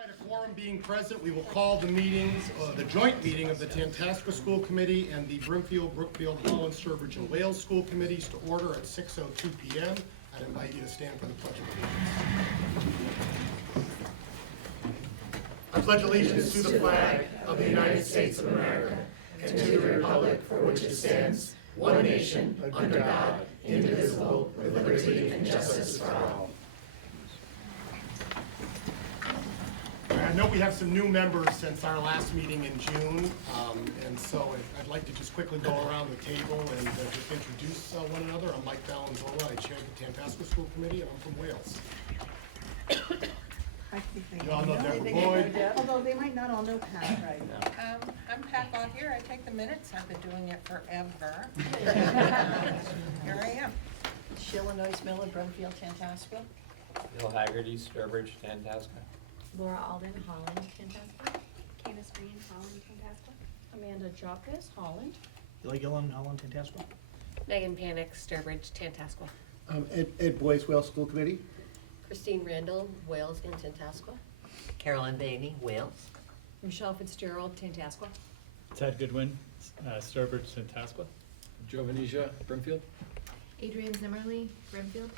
A quorum being present, we will call the meetings, the joint meeting of the Tantasqua School Committee and the Brimfield, Brookfield, Holland, Sturbridge, and Wales School Committees to order at 6:02 p.m. I'd invite you to stand for the Pledge of Allegiance. I pledge allegiance to the flag of the United States of America and to the republic for which it stands, one nation, under God, indivisible, with liberty and justice for all. I know we have some new members since our last meeting in June, and so I'd like to just quickly go around the table and just introduce one another. I'm Mike Valenzola. I chair the Tantasqua School Committee, and I'm from Wales. I think they You all know Deborah they Boyd. know, although they might not all know Pat. Right. I'm Pat Gauthier. I take the minutes. I've been doing it forever. Here I am. Sheila Noyes-Miller, Brimfield, Tantasqua. Bill Haggerty, Sturbridge, Tantasqua. Laura Alden, Holland, Tantasqua. Candace Green, Holland, Tantasqua. Amanda Jopis, Holland. Billy Gillen, Holland, Tantasqua. Megan Panic, Sturbridge, Tantasqua. Ed Boyce, Wales School Committee. Christine Randall, Wales and Tantasqua. Carolyn Bainey, Wales. Michelle Fitzgerald, Tantasqua. Ted Goodwin, Sturbridge, Tantasqua. Joe Venetia, Brimfield. Adrian Zimmerly, Brimfield.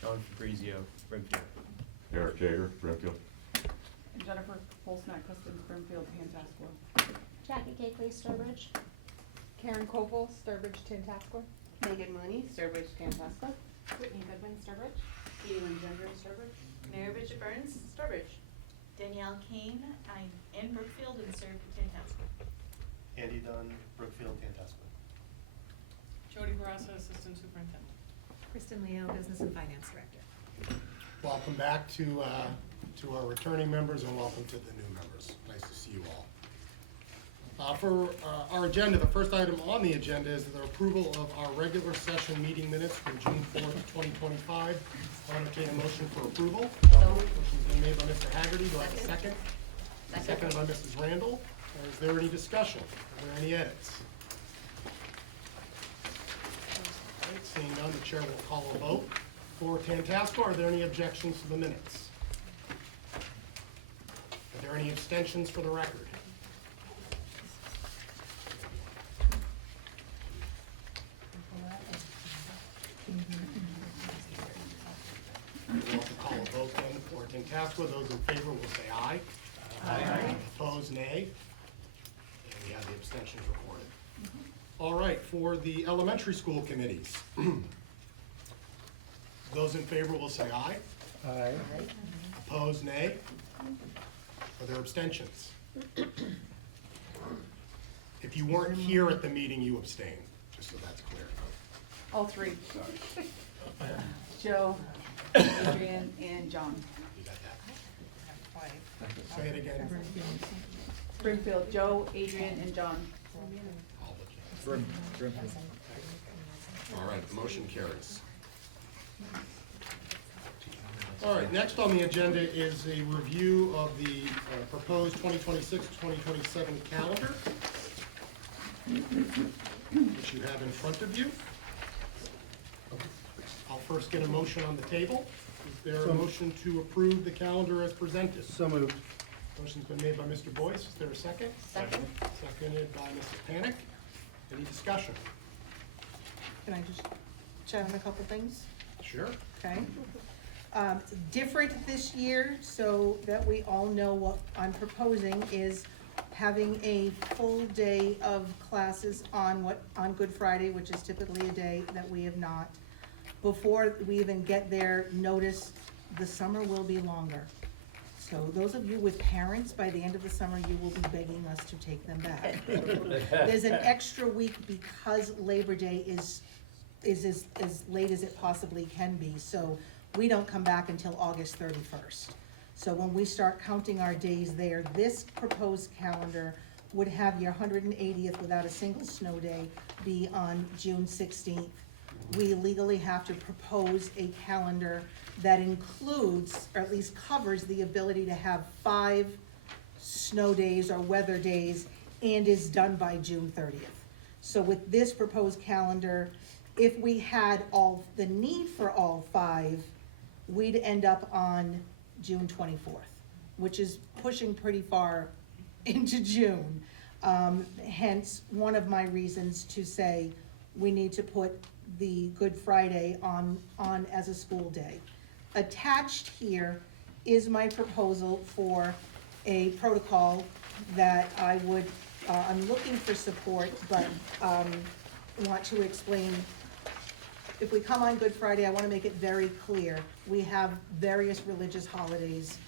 John Fabrizio, Brimfield. Eric Jager, Brimfield. Jennifer Polsnack, Customs, Brimfield, Tantasqua. Jackie Cakley, Sturbridge. Karen Koval, Sturbridge, Tantasqua. Megan Mooney, Sturbridge, Tantasqua. Whitney Goodwin, Sturbridge. Caitlin Gender, Sturbridge. Mary Bridget Burns, Sturbridge. Danielle Kane, I'm in Brookfield and served at Tantasqua. Andy Dunn, Brookfield, Tantasqua. Jody Barassa, Assistant Superintendent. Kristen Leo, Business and Finance Director. Welcome back to our returning members and welcome to the new members. Nice to see you all. For our agenda, the first item on the agenda is the approval of our regular session meeting minutes from June 4th, 2025. I'll entertain a motion for approval. Motion's been made by Mr. Haggerty. Do I have a second? Seconded by Mrs. Randall. Is there any discussion? Are there any edits? All right, seeing none, the chair will call a vote. For Tantasqua, are there any objections to the minutes? Are there any abstentions for the record? We'll have to call a vote then for Tantasqua. Those in favor will say aye. Aye. Opposed, nay. And we have the abstentions recorded. All right, for the elementary school committees. Those in favor will say aye. Aye. Opposed, nay. Are there abstentions? If you weren't here at the meeting, you abstain, just so that's clear. All three. Joe, Adrian, and John. You got that? Twice. Say it again. Brimfield, Joe, Adrian, and John. All the- Brimfield. All right, the motion carries. All right, next on the agenda is a review of the proposed 2026-2027 calendar, which you have in front of you. I'll first get a motion on the table. Is there a motion to approve the calendar as presented? So moved. Motion's been made by Mr. Boyce. Is there a second? Second. Seconded by Mrs. Panic. Any discussion? Can I just chat on a couple things? Sure. Okay. Different this year, so that we all know what I'm proposing, is having a full day of classes on Good Friday, which is typically a day that we have not. Before we even get there, notice the summer will be longer. So those of you with parents, by the end of the summer, you will be begging us to take them back. There's an extra week because Labor Day is as late as it possibly can be, so we don't come back until August 31st. So when we start counting our days there, this proposed calendar would have your 180th without a single snow day be on June 16th. We legally have to propose a calendar that includes, or at least covers, the ability to have 5 snow days or weather days and is done by June 30th. So with this proposed calendar, if we had the need for all 5, we'd end up on June 24th. which is pushing pretty far into June. Hence, one of my reasons to say we need to put the Good Friday on as a school day. Attached here is my proposal for a protocol that I would, I'm looking for support, but, want to explain. If we come on Good Friday, I wanna make it very clear, we have various religious holidays,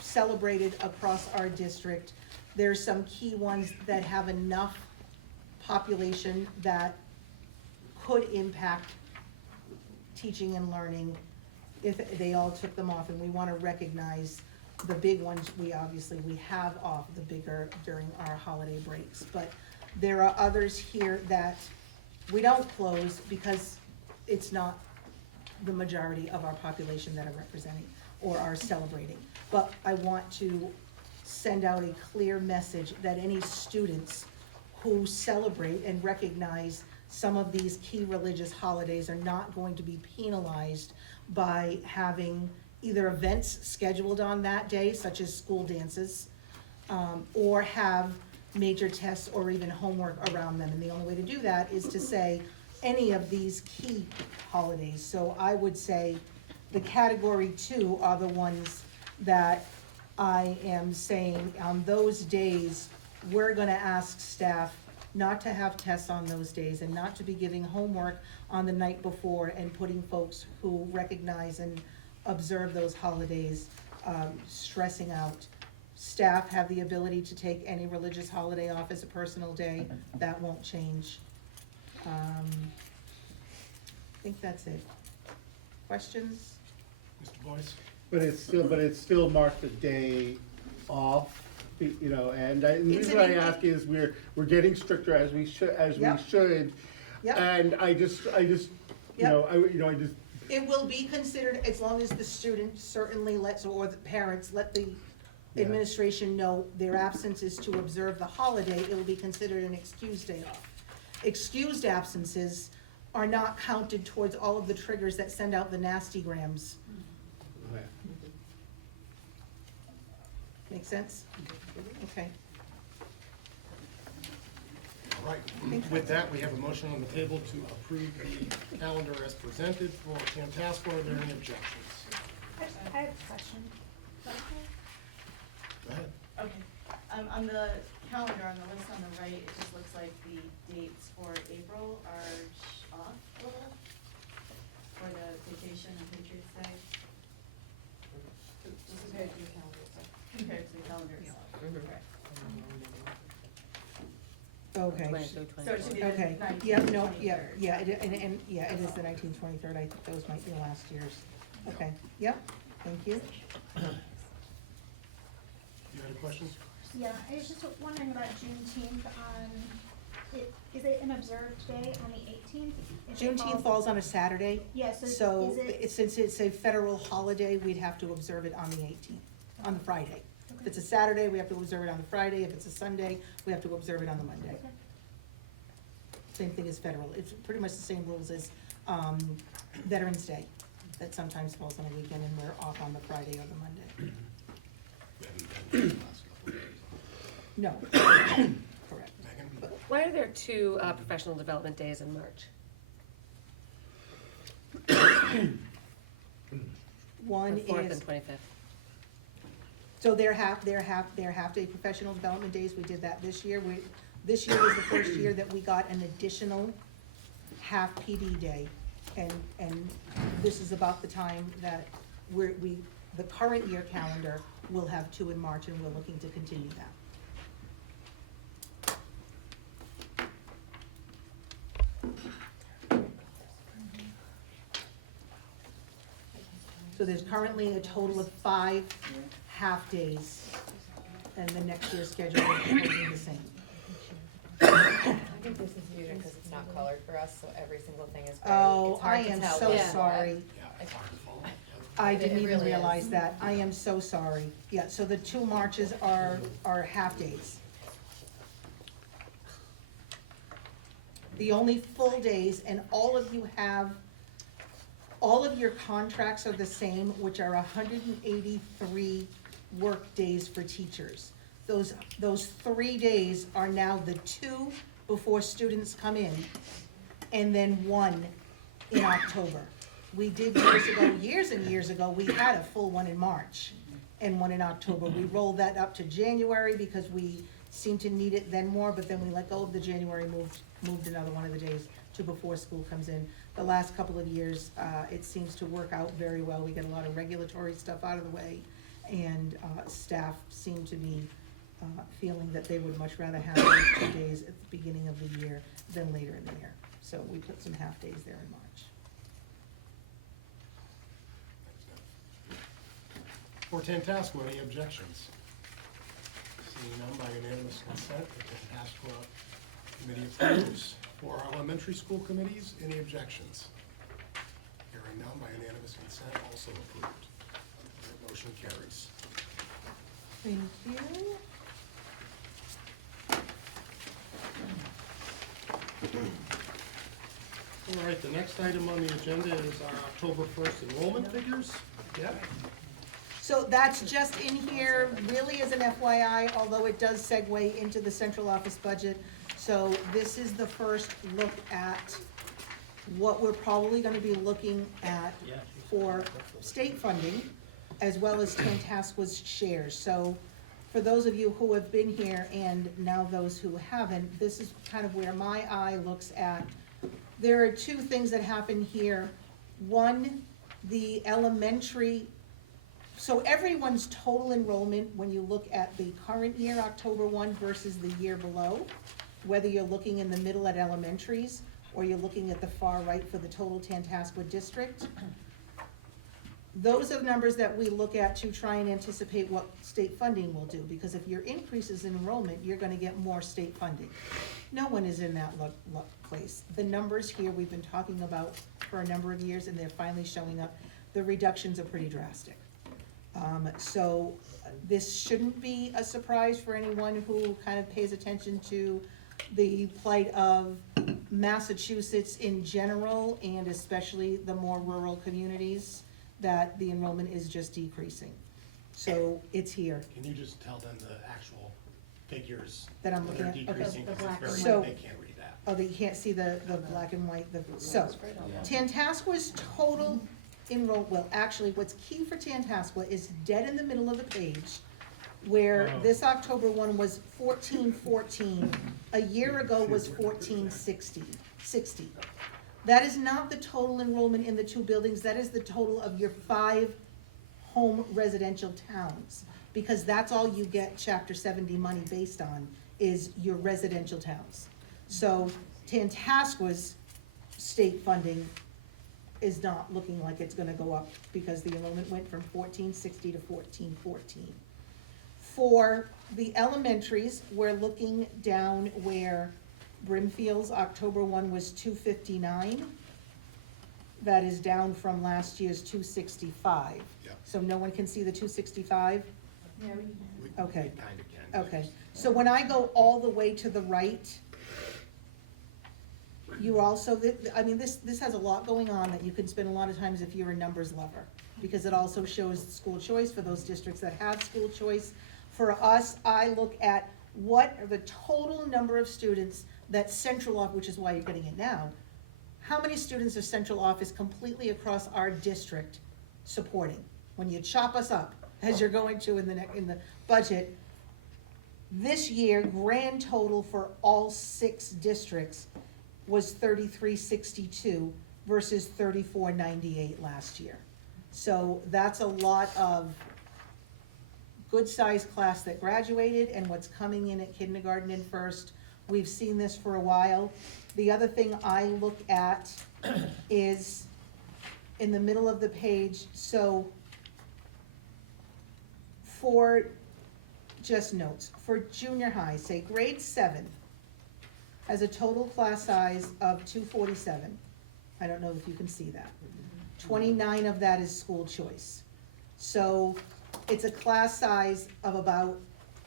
celebrated across our district. There's some key ones that have enough population that could impact teaching and learning if they all took them off, and we wanna recognize the big ones we have off, the bigger during our holiday breaks. But there are others here that we don't close because it's not the majority of our population that are representing or are celebrating. But I want to send out a clear message that any students who celebrate and recognize some of these key religious holidays are not going to be penalized by having either events scheduled on that day, such as school dances, or have major tests or even homework around them. And the only way to do that is to say any of these key holidays. So I would say the category 2 are the ones that I am saying on those days, we're gonna ask staff not to have tests on those days and not to be giving homework on the night before and putting folks who recognize and observe those holidays, stressing out. Staff have the ability to take any religious holiday off as a personal day. That won't change. I think that's it. Questions? Mr. Boyce? But it's still marked a day off, you know, and the It's reason an I ask is we're getting stricter as we should, Yep. Yep. Yep. And I just, Yep. It will be considered, as long as the student certainly lets, or the parents let the Yeah. administration know their absence is to observe the holiday, it will be considered an excused day off. Excused absences are not counted towards all of the triggers that send out the nasty grams. Make sense? Okay. All right, with that, we have a motion on the table to approve the calendar as presented for Tantasqua. Are there any objections? I have a question. Go ahead. Okay, on the calendar, on the list on the right, it just looks like the dates for April are off a little for the vacation and Patriots Day. Just compared to the calendar itself. Compared to the calendar itself, correct. Okay. So it should be the Okay, 19th, yeah, no, 23rd. yeah, and yeah, it is the 19th, 23rd, I think those might be last year's. Okay, yep, thank you. You had a question? Yeah, I was just wondering about Juneteenth is it an observed day on the 18th? Juneteenth falls on a Saturday, Yeah, so is it, since it's a federal holiday, we'd have to observe it on the 18th, on the Friday. If it's a Saturday, we have to observe it on the Friday, if it's a Sunday, we have to observe it on the Monday. Okay. Same thing as federal, it's pretty much the same rules as, Veterans Day, that sometimes falls on a weekend and we're off on the Friday or the Monday. No, correct. Megan? Why are there 2 professional development days in March? One The 4th is, and 25th. so they're half-day professional development days, we did that this year. This year was the first year that we got an additional half PD day. And this is about the time that the current year calendar will have 2 in March, and we're looking to continue that. So there's currently a total of 5 half-days, and the next year's schedule is proposing the same. I think this is weird because it's not colored for us, so every single thing is gray. Oh, It's hard I to am tell so which sorry. Yeah, it's hard to follow. I It didn't even really is. realize that. I am so sorry. Yeah, so the 2 marches are half-days. The only full days, and all of you have All of your contracts are the same, which are 183 work days for teachers. Those 3 days are now the 2 before students come in, and then 1 in October. We did years and years ago, we had a full 1 in March and 1 in October. We rolled that up to January because we seemed to need it then more, but then we let go of the January, moved another one of the days to before school comes in. The last couple of years, it seems to work out very well. We get a lot of regulatory stuff out of the way, and staff seem to be feeling that they would much rather have those 2 days at the beginning of the year than later in the year. So we put some half days there in March. For Tantasqua, any objections? Seeing none by unanimous consent, the Tantasqua committee approves. For our elementary school committees, any objections? Hearing none by unanimous consent, also approved. The motion carries. Thank you. All right, the next item on the agenda is our October 1st enrollment figures. Yeah. So that's just in here really as an FYI, although it does segue into the central office budget. So this is the first look at what we're probably gonna be looking at for state funding, as well as Tantasqua's shares. So for those of you who have been here and now those who haven't, this is kind of where my eye looks at. There are 2 things that happen here. One, the elementary, so everyone's total enrollment, when you look at the current year, October 1 versus the year below, whether you're looking in the middle at elementaries or you're looking at the far right for the total Tantasqua district, those are the numbers that we look at to try and anticipate what state funding will do, because if your increases in enrollment, you're gonna get more state funding. No one is in that place. The numbers here we've been talking about for a number of years, and they're finally showing up. The reductions are pretty drastic. So this shouldn't be a surprise for anyone who kind of pays attention to the plight of Massachusetts in general, and especially the more rural communities, that the enrollment is just decreasing. So it's here. Can you just tell them the actual figures That I'm that looking are at? Okay. decreasing? The 'Cause black it's and very, white. they can't read that. Oh, you can't see the black and white, so, Tantasqua's total well, actually, what's key for Tantasqua is dead in the middle of the page, where Oh. this October 1 was 1414, a year ago was 1460. That is not the total enrollment in the 2 buildings, that is the total of your 5 home residential towns, because that's all you get chapter 70 money based on, is your residential towns. So Tantasqua's state funding is not looking like it's gonna go up, because the enrollment went from 1460 to 1414. For the elementaries, we're looking down where Brimfield's October 1 was 259. That is down from last year's 265. Yeah. So no one can see the 265? We Okay. kinda can. Okay, so when I go all the way to the right, you also, this has a lot going on that you can spend a lot of times if you're a numbers lover, because it also shows school choice for those districts that have school choice. For us, I look at what are the total number of students that central office, which is why you're getting it now, how many students are central office completely across our district supporting? When you chop us up, as you're going to in the budget, this year, grand total for all 6 districts was 3362 versus 3498 last year. So that's a lot of good-sized class that graduated and what's coming in at kindergarten and first. We've seen this for a while. The other thing I look at is in the middle of the page, so for, just notes, for junior high, say grade 7 has a total class size of 247. I don't know if you can see that. 29 of that is school choice. So it's a class size of about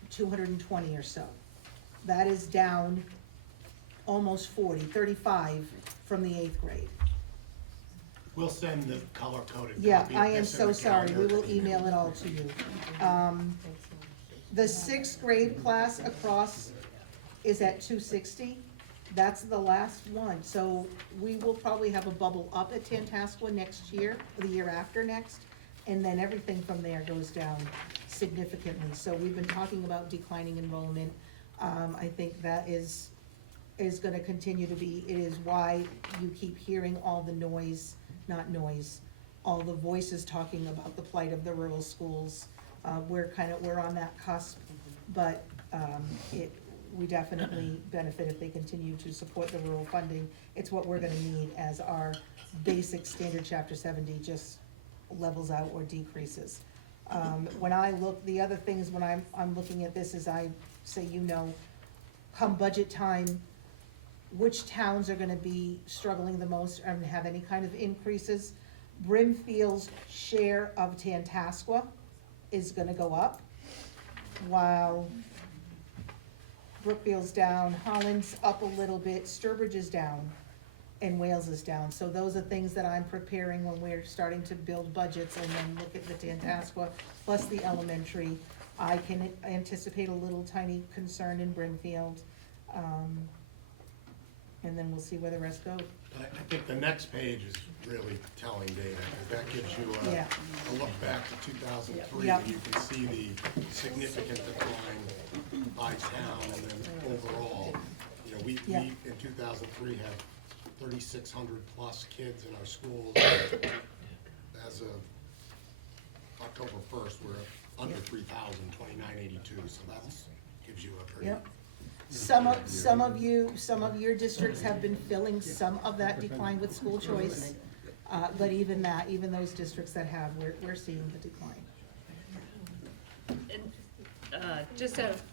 220 or so. That is down almost 35 from the 8th grade. We'll send the color-coded copy. Yeah, of I am this in so the sorry, we calendar. will email it all to you. The sixth grade class across is at 260. That's the last one, so we will probably have a bubble up at Tantasqua next year, or the year after next, and then everything from there goes down significantly. So we've been talking about declining enrollment. I think that is gonna continue to be, it is why you keep hearing all the noise, not noise, all the voices talking about the plight of the rural schools. We're on that cusp, but, we definitely benefit if they continue to support the rural funding. It's what we're gonna need as our basic standard chapter 70 just levels out or decreases. When I look, the other things, when I'm looking at this is I say, come budget time, which towns are gonna be struggling the most and have any kind of increases. Brimfield's share of Tantasqua is gonna go up, while Brookfield's down, Holland's up a little bit, Sturbridge is down, and Wales is down. So those are things that I'm preparing when we're starting to build budgets and then look at the Tantasqua plus the elementary. I can anticipate a little tiny concern in Brimfield, and then we'll see where the rest go. I think the next page is really telling data, because that gives you Yeah. a look back to 2003, Yep. and you can see the significant decline by town, and then overall, we Yep. in 2003 had 3,600 plus kids in our schools. As of October 1st, we're under 3,000, 2,982, so that's, gives you a pretty. Yep. Some of your districts have been filling some of that decline with school choice. But even those districts that have, we're seeing the decline. And, just out of,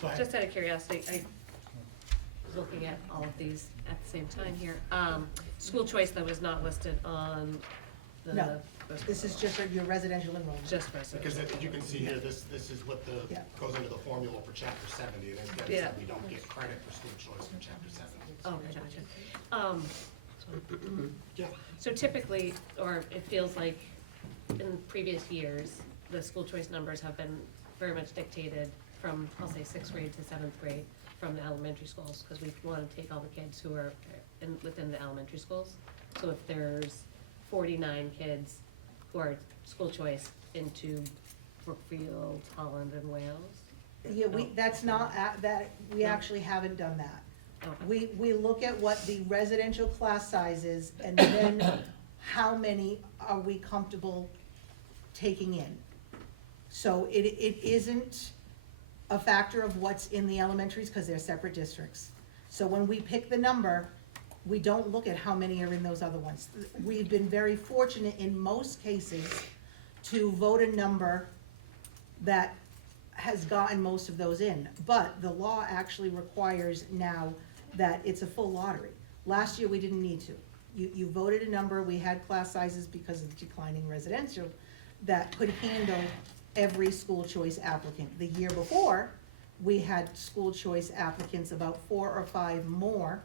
Go ahead. just out of curiosity, I was looking at all of these at the same time here. School choice that was not listed on the. No, this is just your residential enrollment. Just residential. Because as you can see here, this is what Yeah. goes into the formula for chapter 70, and as Debbie Yeah. said, we don't get credit for school choice in chapter 70. Oh, gotcha. Yeah. So typically, or it feels like in previous years, the school choice numbers have been very much dictated from, I'll say, sixth grade to seventh grade from the elementary schools, because we want to take all the kids who are within the elementary schools. So if there's 49 kids who are school choice into Brookfield, Holland, and Wales. Yeah, that's not, we actually haven't done that. Okay. We look at what the residential class size is, and then how many are we comfortable taking in? So it isn't a factor of what's in the elementaries, because they're separate districts. So when we pick the number, we don't look at how many are in those other ones. We've been very fortunate in most cases to vote a number that has gotten most of those in. But the law actually requires now that it's a full lottery. Last year, we didn't need to. You voted a number, we had class sizes because of declining residential that could handle every school choice applicant. The year before, we had school choice applicants about 4 or 5 more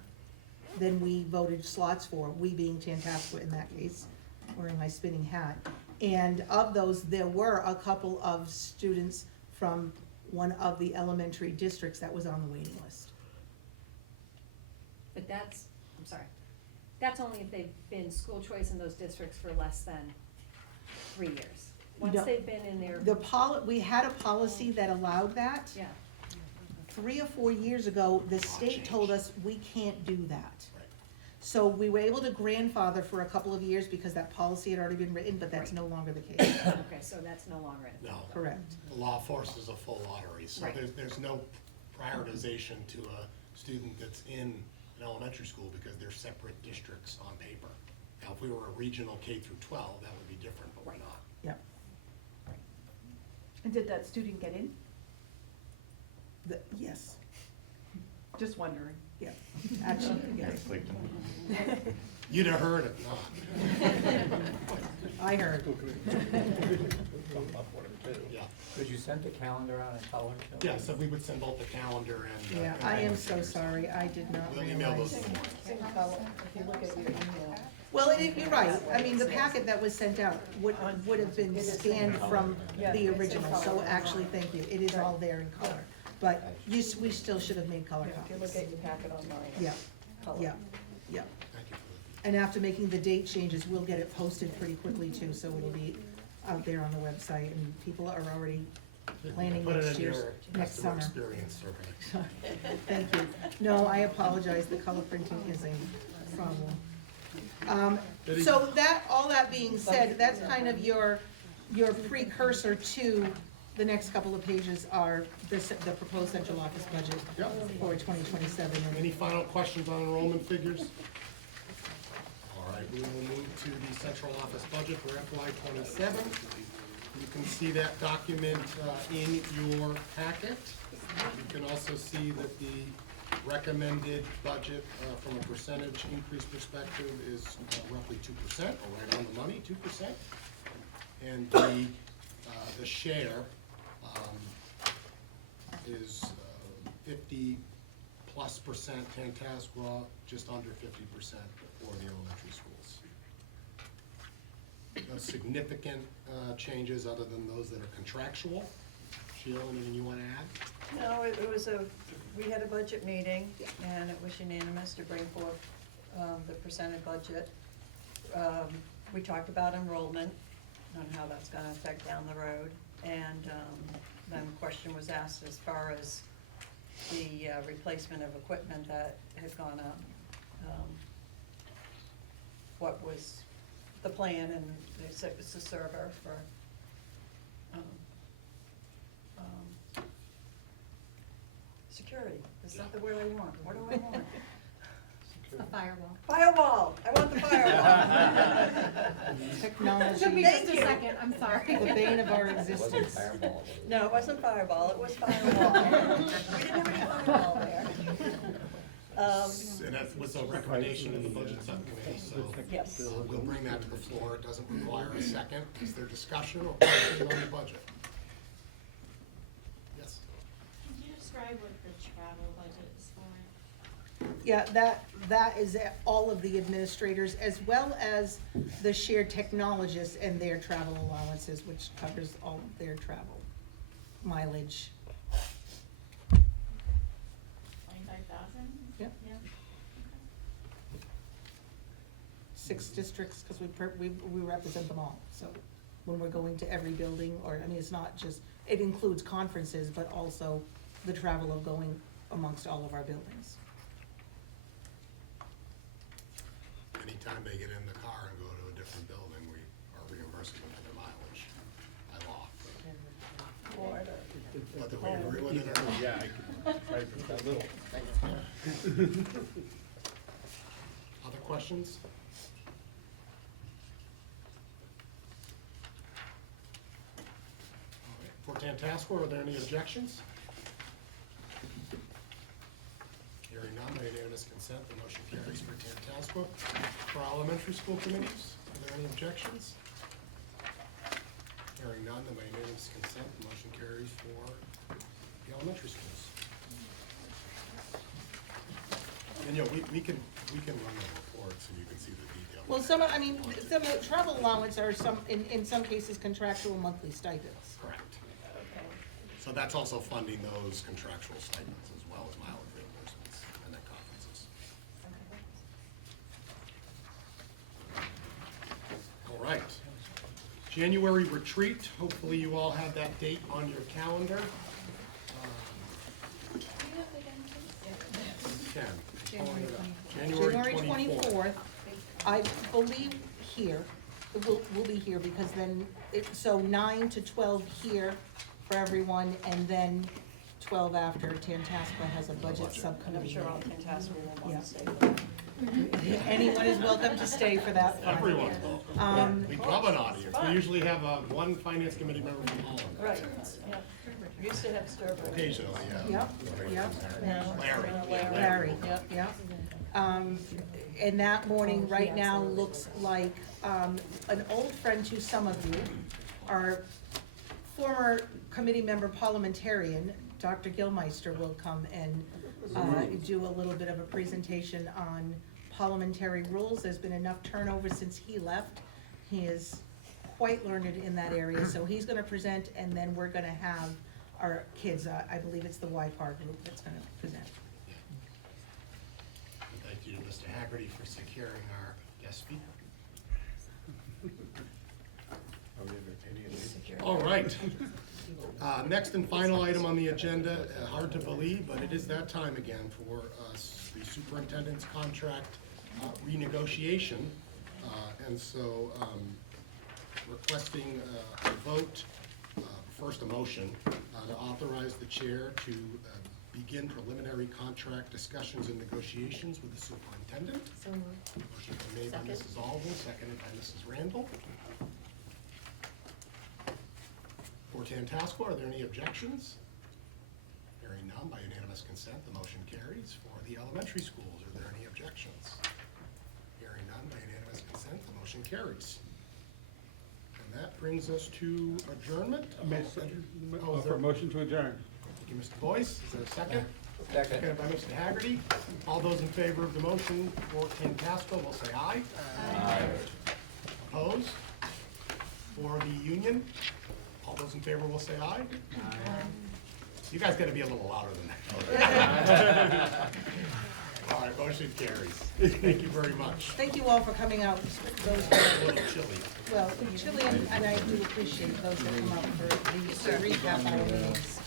than we voted slots for, we being Tantasqua in that case, wearing my spinning hat. And of those, there were a couple of students from one of the elementary districts that was on the waiting list. But that's only if they've been school choice in those districts for less than 3 years. Once No. they've been in there. We had a policy that allowed that. Yeah. 3 or 4 years ago, the state told us we can't do that. Right. So we were able to grandfather for a couple of years because that policy had already been written, but that's no longer the case. Okay, so that's no longer in. No. Correct. The law forces a full lottery, so Right. there's no prioritization to a student that's in an elementary school because they're separate districts on paper. Now, if we were a regional K through 12, that would be different, but we're not. Yep. And did that student get in? Yes, Just wondering. yeah, actually, yes. You'd have heard it not. I heard. Yeah, Could you send the calendar out in color? too? yeah, so we would send both the calendar and. Yeah, I am so sorry, I did not We'll email those realize. in the morning. If you look at your email, Well, you're right, I mean, the packet that was sent out would have been scanned from the original, so actually, thank you, it is all there in color. But we still should have made color Yeah, if you copies. look at your packet online. Yeah, Color. yeah, yeah. Thank you. And after making the date changes, we'll get it posted pretty quickly too, so it'll be out there on the website, and people are already planning Put it next in year's, your next customer summer. experience survey. Thank you. No, I apologize, the color printing is a problem. So that, all that being said, that's kind of your precursor to the next couple of pages are the proposed central office budget Yep. for 2027. Any final questions on enrollment figures? All right, we will move to the central office budget for FY '27. You can see that document in your packet. You can also see that the recommended budget from a percentage increase perspective is roughly 2%, or right on the money, 2%. And the share is 50+% Tantasqua, just under 50% for the elementary schools. No significant changes other than those that are contractual. Sheila, anything you want to add? No, it was we had a budget meeting, and it was unanimous to bring forth the percentage budget. We talked about enrollment, and how that's gonna affect down the road, and then a question was asked as far as the replacement of equipment that had gone up. What was the plan, and they said it's the server for security. Is that the word I want? What do I want? A firewall. Firewall! I want the firewall! Technology, Took me Thank just a you. second, I'm sorry. the bane of our existence. No, it wasn't fireball, it was firewall. We didn't have any firewall there. And that was a recommendation in the budget subcommittee, so Yes. we'll bring that to the floor. It doesn't require a second. Is there discussion or questions on the budget? Yes? Could you describe what the travel budget is for? Yeah, that is all of the administrators, as well as the shared technologists and their travel allowances, which covers all of their travel mileage. 25,000? Yep. Yeah. 6 districts, because we represent them all, so when we're going to every building, or, I mean, it's not just, it includes conferences, but also the travel of going amongst all of our buildings. Anytime they get in the car and go to a different building, we are reimbursing them for their mileage by law. Whether we agree with it or not. Yeah, I could try for that little. Other questions? All right. For Tantasqua, are there any objections? Hearing none, by unanimous consent, the motion carries for Tantasqua. For elementary school committees, are there any objections? Hearing none, by unanimous consent, the motion carries for the elementary schools. And, you know, we can run the report so you can see the detail. Well, some of the travel allowance are in some cases contractual monthly stipends. Correct. So that's also funding those contractual stipends as well as mileage reimbursements and then conferences. All right. January retreat, hopefully you all have that date on your calendar. Ken, pulling it up. January 24th, I believe here, we'll be here because then, so 9 to 12 here for everyone, and then 12 after. Tantasqua has a budget I'm subcommittee. sure all Tantasqua will want Yeah. to stay for that. Anyone is welcome to stay for that one. Everyone's welcome. We love an audience. We usually have one finance committee member from Holland. Right, yeah. We used to have Sturbridge. Occasionally, yeah. Yep. Larry. Larry, Yep. yep. And that morning, right now, looks like, an old friend to some of you, our former committee member parliamentarian, Dr. Gilmeister, will come and, do a little bit of a presentation on parliamentary rules. There's been enough turnover since he left. He is quite learned in that area, so he's gonna present, and then we're gonna have our kids, I believe it's the YPAR group that's gonna present. Thank you to Mr. Haggerty for securing our guest speaker. All right. Next and final item on the agenda, hard to believe, but it is that time again for the superintendent's contract renegotiation. And so requesting a vote, first a motion to authorize the chair to begin preliminary contract discussions and negotiations with the superintendent. So moved. Motion been made by Second. Mrs. Alvin, seconded by Mrs. Randall. For Tantasqua, are there any objections? Hearing none, by unanimous consent, the motion carries. For the elementary schools, are there any objections? Hearing none, by unanimous consent, the motion carries. And that brings us to adjournment. Oh, is there- For motion to adjourn. Thank you, Mr. Boyce. Is there a second? Second. Seconded by Mr. Haggerty. All those in favor of the motion for Tantasqua will say aye. Aye. Opposed? For the union? All those in favor will say aye. You guys gotta be a little louder than that. All right, motion carries. Thank you very much. Thank you all for coming out. Those, A little chilly. well, chilly, and I do appreciate those that come out for the recap our meetings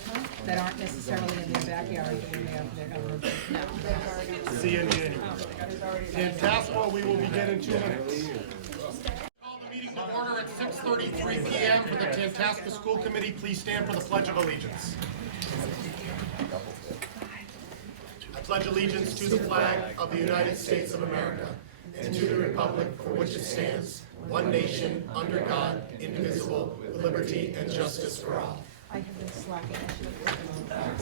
that aren't necessarily in their backyard when they're. See you in January. Tantasqua, we will begin in 2 minutes. Call the meeting to order at 6:33 PM for the Tantasqua School Committee. Please stand for the Pledge of Allegiance. I pledge allegiance to the flag of the United States of America and to the republic for which it stands, one nation, under God, indivisible, with liberty and justice for all. I have been slacking. I should have written them.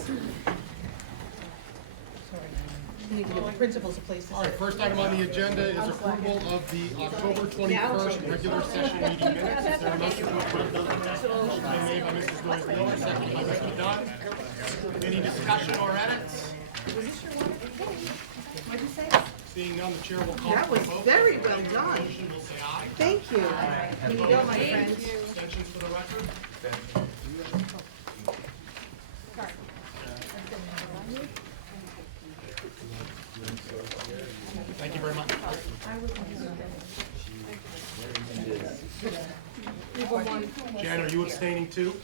Sorry. We need to give the principals a place to All right, sit. first item on the agenda is approval of the October 21st regular session meeting minutes. Is there a motion to approve? Motion been made by Mrs. Noyes Miller, seconded by Mr. Dunn. Any discussion or edits? What'd you say? Seeing none, the chair will call That for a was vote. very well done. Motion will say aye. Thank you. Here you go, my friend. Abstentions for the record? Thank you very much. Jan, are you abstaining too?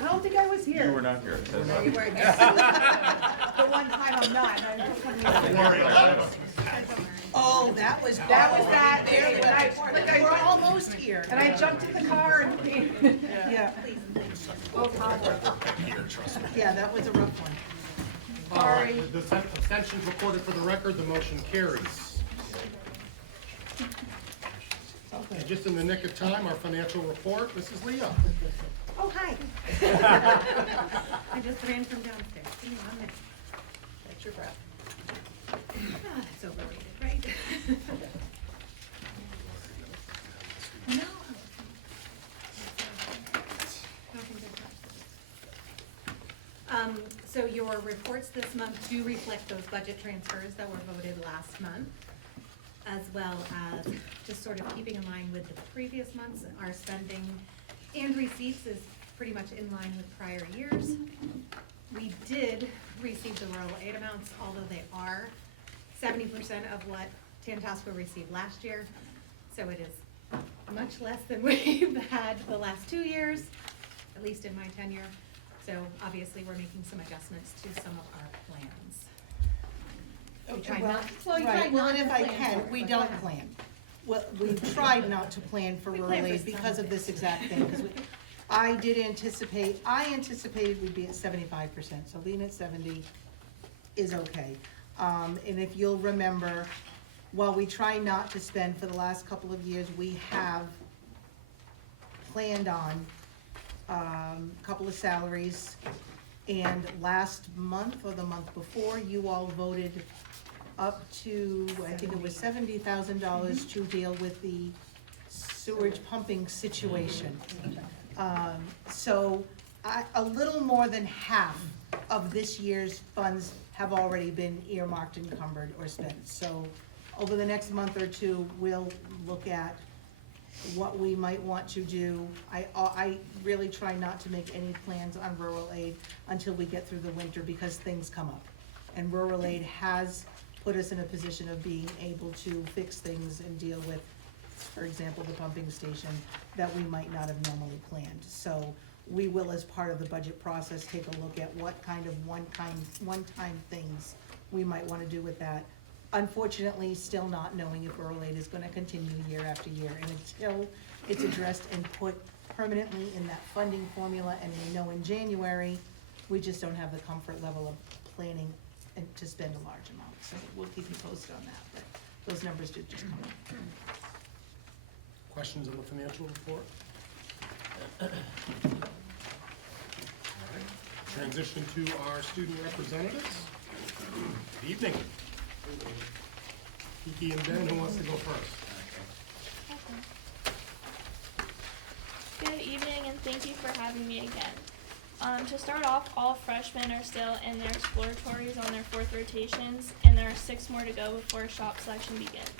I don't think I was here. You were not here. It says that. The one time I'm not, and I just wanted to- Don't worry, a lot of us. Oh, that was that day, and We're almost here. and I jumped in the car and. Yeah, Here, trust me. yeah, that was a rough one. All right, the abstentions recorded for the record, the motion carries. And just in the nick of time, our financial report, Mrs. Leo. Oh, hi. I just ran from downstairs. Give me 1 minute. Catch your breath. Ah, that's overrated, right? No. So your reports this month do reflect those budget transfers that were voted last month, as well as just sort of keeping in line with the previous months. Our spending and receipts is pretty much in line with prior years. We did receive the rural aid amounts, although they are 70% of what Tantasqua received last year. So it is much less than we've had the last 2 years, at least in my tenure. So obviously, we're making some adjustments to some of our plans. We try not, well, you try Right, well, not and to if I plan can, for it, we but don't go ahead. plan. Well, we've tried not to plan for We rural plan for aid because some of this exact thing, because I anticipated we'd be at 75%, so being at 70 is okay. And if you'll remember, while we try not to spend for the last couple of years, we have planned on a couple of salaries. And last month or the month before, you all voted up to, I think it was $70,000 to deal with the sewage pumping situation. So a little more than half of this year's funds have already been earmarked, encumbered, or spent. So over the next month or two, we'll look at what we might want to do. I really try not to make any plans on rural aid until we get through the winter, because things come up. And rural aid has put us in a position of being able to fix things and deal with, for example, the pumping station, that we might not have normally planned. So we will, as part of the budget process, take a look at what kind of one-time things we might wanna do with that. Unfortunately, still not knowing if rural aid is gonna continue year after year, and until it's addressed and put permanently in that funding formula, and we know in January, we just don't have the comfort level of planning and to spend a large amount, so we'll keep you posted on that, but those numbers did just come up. Questions on the financial report? All right. Transition to our student representatives. Good evening. Kiki and Ben, who wants to go first? Good evening, and thank you for having me again. To start off, all freshmen are still in their exploratories on their 4th rotations, and there are 6 more to go before shop selection begins.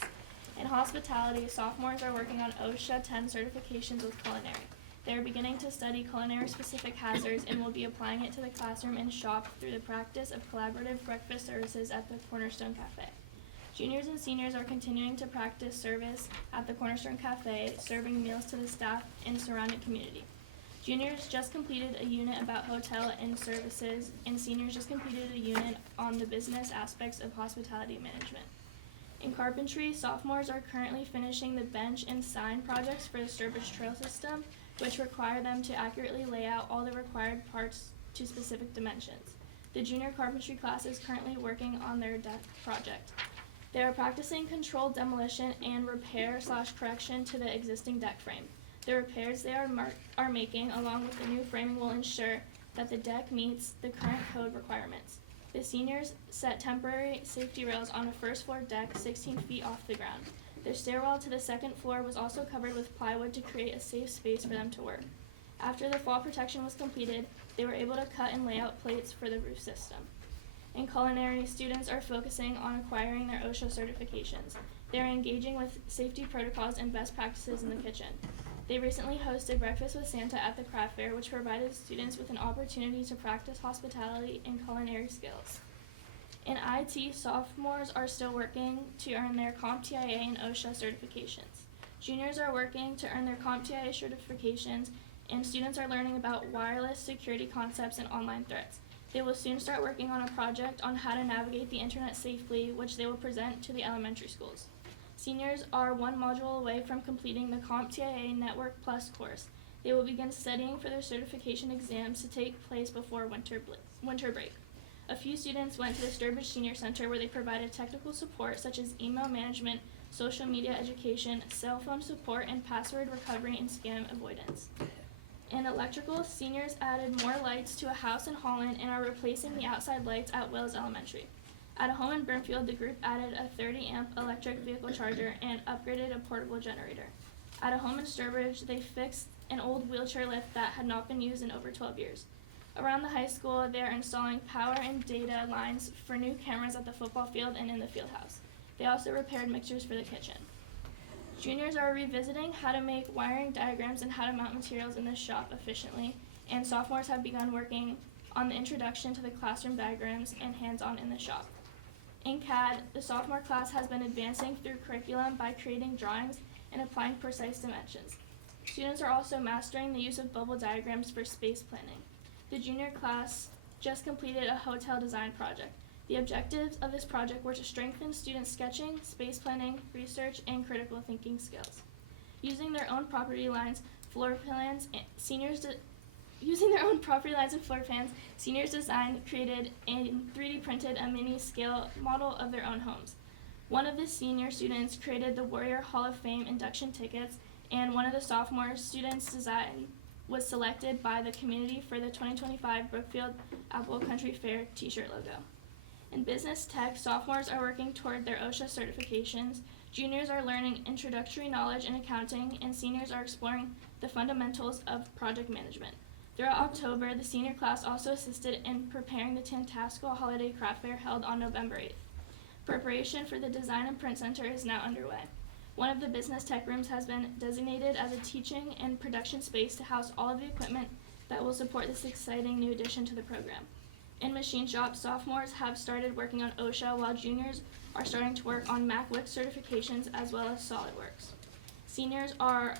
In hospitality, sophomores are working on OSHA 10 certifications with culinary. They are beginning to study culinary-specific hazards and will be applying it to the classroom and shop through the practice of collaborative breakfast services at the Cornerstone Cafe. Juniors and seniors are continuing to practice service at the Cornerstone Cafe, serving meals to the staff and surrounding community. Juniors just completed a unit about hotel and services, and seniors just completed a unit on the business aspects of hospitality management. In carpentry, sophomores are currently finishing the bench and sign projects for the Sturbridge Trail System, which require them to accurately lay out all the required parts to specific dimensions. The junior carpentry class is currently working on their deck project. They are practicing controlled demolition and repair/correction to the existing deck frame. The repairs they are making, along with the new framing, will ensure that the deck meets the current code requirements. The seniors set temporary safety rails on a first-floor deck 16 feet off the ground. Their stairwell to the second floor was also covered with plywood to create a safe space for them to work. After the fall protection was completed, they were able to cut and lay out plates for the roof system. In culinary, students are focusing on acquiring their OSHA certifications. They are engaging with safety protocols and best practices in the kitchen. They recently hosted Breakfast with Santa at the craft fair, which provided students with an opportunity to practice hospitality and culinary skills. In IT, sophomores are still working to earn their CompTIA and OSHA certifications. Juniors are working to earn their CompTIA certifications, and students are learning about wireless security concepts and online threats. They will soon start working on a project on how to navigate the internet safely, which they will present to the elementary schools. Seniors are 1 module away from completing the CompTIA Network Plus course. They will begin studying for their certification exams to take place before winter break. A few students went to the Sturbridge Senior Center, where they provided technical support such as email management, social media education, cell phone support, and password recovery and scam avoidance. In electrical, seniors added more lights to a house in Holland and are replacing the outside lights at Wills Elementary. At a home in Brimfield, the group added a 30-amp electric vehicle charger and upgraded a portable generator. At a home in Sturbridge, they fixed an old wheelchair lift that had not been used in over 12 years. Around the high school, they are installing power and data lines for new cameras at the football field and in the field house. They also repaired mixers for the kitchen. Juniors are revisiting how to make wiring diagrams and how to mount materials in the shop efficiently, and sophomores have begun working on the introduction to the classroom diagrams and hands-on in the shop. In CAD, the sophomore class has been advancing through curriculum by creating drawings and applying precise dimensions. Students are also mastering the use of bubble diagrams for space planning. The junior class just completed a hotel design project. The objectives of this project were to strengthen students' sketching, space planning, research, and critical thinking skills. Using their own property lines, floor plans, seniors designed, created, and 3D printed a mini-scale model of their own homes. One of the senior students created the Warrior Hall of Fame induction tickets, and one of the sophomore students' design was selected by the community for the 2025 Brookfield Apple Country Fair t-shirt logo. In business tech, sophomores are working toward their OSHA certifications, juniors are learning introductory knowledge in accounting, and seniors are exploring the fundamentals of project management. Throughout October, the senior class also assisted in preparing the Tantasqua Holiday Craft Fair held on November 8th. Preparation for the Design and Print Center is now underway. One of the business tech rooms has been designated as a teaching and production space to house all of the equipment that will support this exciting new addition to the program. In machine shop, sophomores have started working on OSHA, while juniors are starting to work on MacWick certifications as well as SolidWorks. Seniors are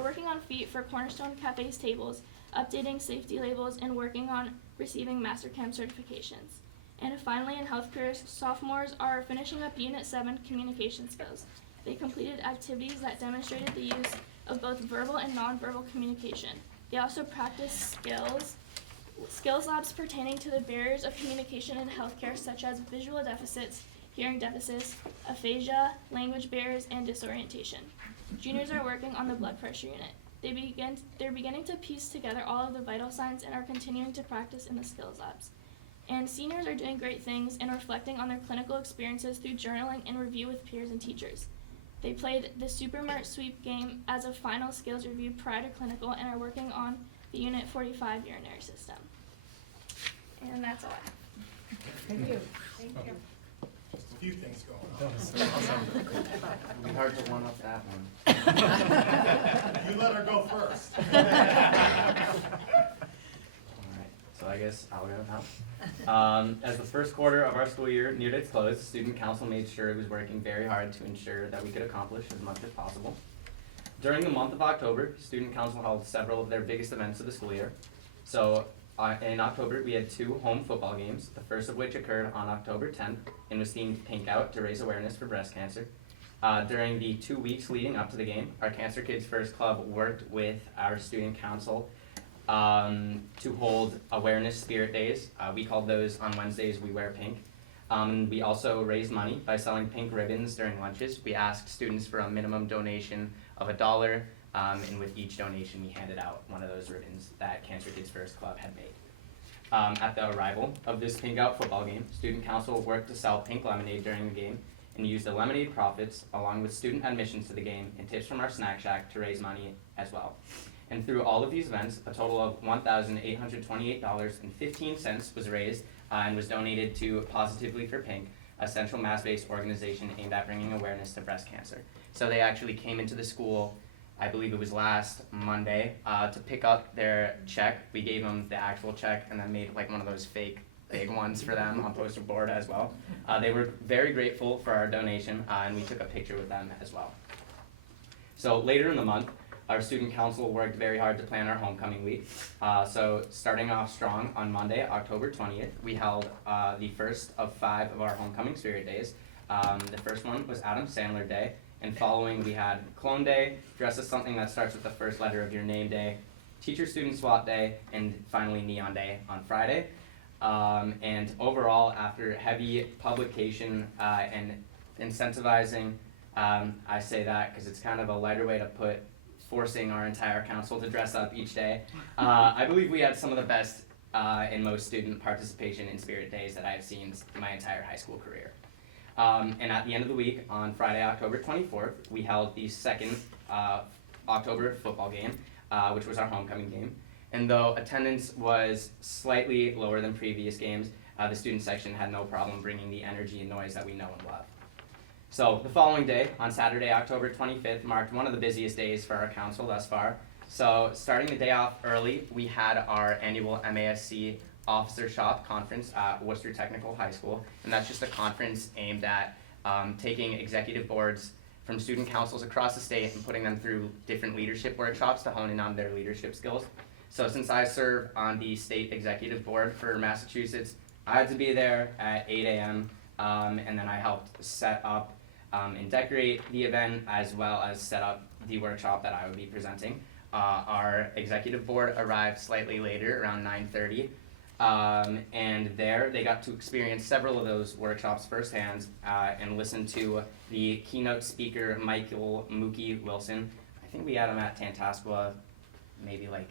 working on feet for Cornerstone Cafe's tables, updating safety labels, and working on receiving MasterCam certifications. And finally, in health careers, sophomores are finishing up Unit 7 communication skills. They completed activities that demonstrated the use of both verbal and nonverbal communication. They also practiced skills labs pertaining to the barriers of communication in healthcare, such as visual deficits, hearing deficits, aphasia, language barriers, and disorientation. Juniors are working on the blood pressure unit. They're beginning to piece together all of the vital signs and are continuing to practice in the skills labs. And seniors are doing great things and reflecting on their clinical experiences through journaling and review with peers and teachers. They played the Super Mert Sweep game as a final skills review prior to clinical and are working on the Unit 45 urinary system. And that's all I have. Thank you. Thank you. Just a few things going on. It'll be hard to one up that one. You let her go first. Alright, so I guess I'll go now. As the first quarter of our school year neared its close, student council made sure it was working very hard to ensure that we could accomplish as much as possible. During the month of October, student council held several of their biggest events of the school year. So in October, we had 2 home football games, the first of which occurred on October 10th and was themed Pink Out to raise awareness for breast cancer. During the 2 weeks leading up to the game, our Cancer Kids First Club worked with our student council to hold awareness spirit days. We called those on Wednesdays We Wear Pink. We also raised money by selling pink ribbons during lunches. We asked students for a minimum donation of $1, and with each donation we handed out one of those ribbons that Cancer Kids First Club had made. At the arrival of this Pink Out football game, student council worked to sell pink lemonade during the game and used the lemonade profits along with student admissions to the game and tips from our snack shack to raise money as well. And through all of these events, a total of $1,828.15 was raised and was donated to Positively for Pink, a Central Mass-based organization aimed at bringing awareness to breast cancer. So they actually came into the school, I believe it was last Monday, to pick up their check. We gave them the actual check and then made like one of those fake big ones for them on poster board as well. They were very grateful for our donation, and we took a picture with them as well. So later in the month, our student council worked very hard to plan our homecoming week. So starting off strong on Monday, October 20th, we held the first of 5 of our homecoming spirit days. The first one was Adam Sandler Day, and following we had Clone Day, dress as something that starts with the first letter of your name day, Teacher-Student Swap Day, and finally Neon Day on Friday. And overall, after heavy publication and incentivizing, I say that because it's kind of a lighter way to put forcing our entire council to dress up each day. I believe we had some of the best and most student participation in Spirit Days that I have seen in my entire high school career. And at the end of the week, on Friday, October 24th, we held the second October football game, which was our homecoming game. And though attendance was slightly lower than previous games, the student section had no problem bringing the energy and noise that we know and love. So the following day, on Saturday, October 25th, marked one of the busiest days for our council thus far. So starting the day off early, we had our annual MASC Officer Shop Conference at Worcester Technical High School, and that's just a conference aimed at taking executive boards from student councils across the state and putting them through different leadership workshops to hone in on their leadership skills. So since I serve on the state executive board for Massachusetts, I had to be there at 8 a.m. And then I helped set up and decorate the event as well as set up the workshop that I would be presenting. Our executive board arrived slightly later, around 9:30, and there they got to experience several of those workshops firsthand and listen to the keynote speaker, Michael Mookie Wilson. I think we had him at Tantasqua maybe like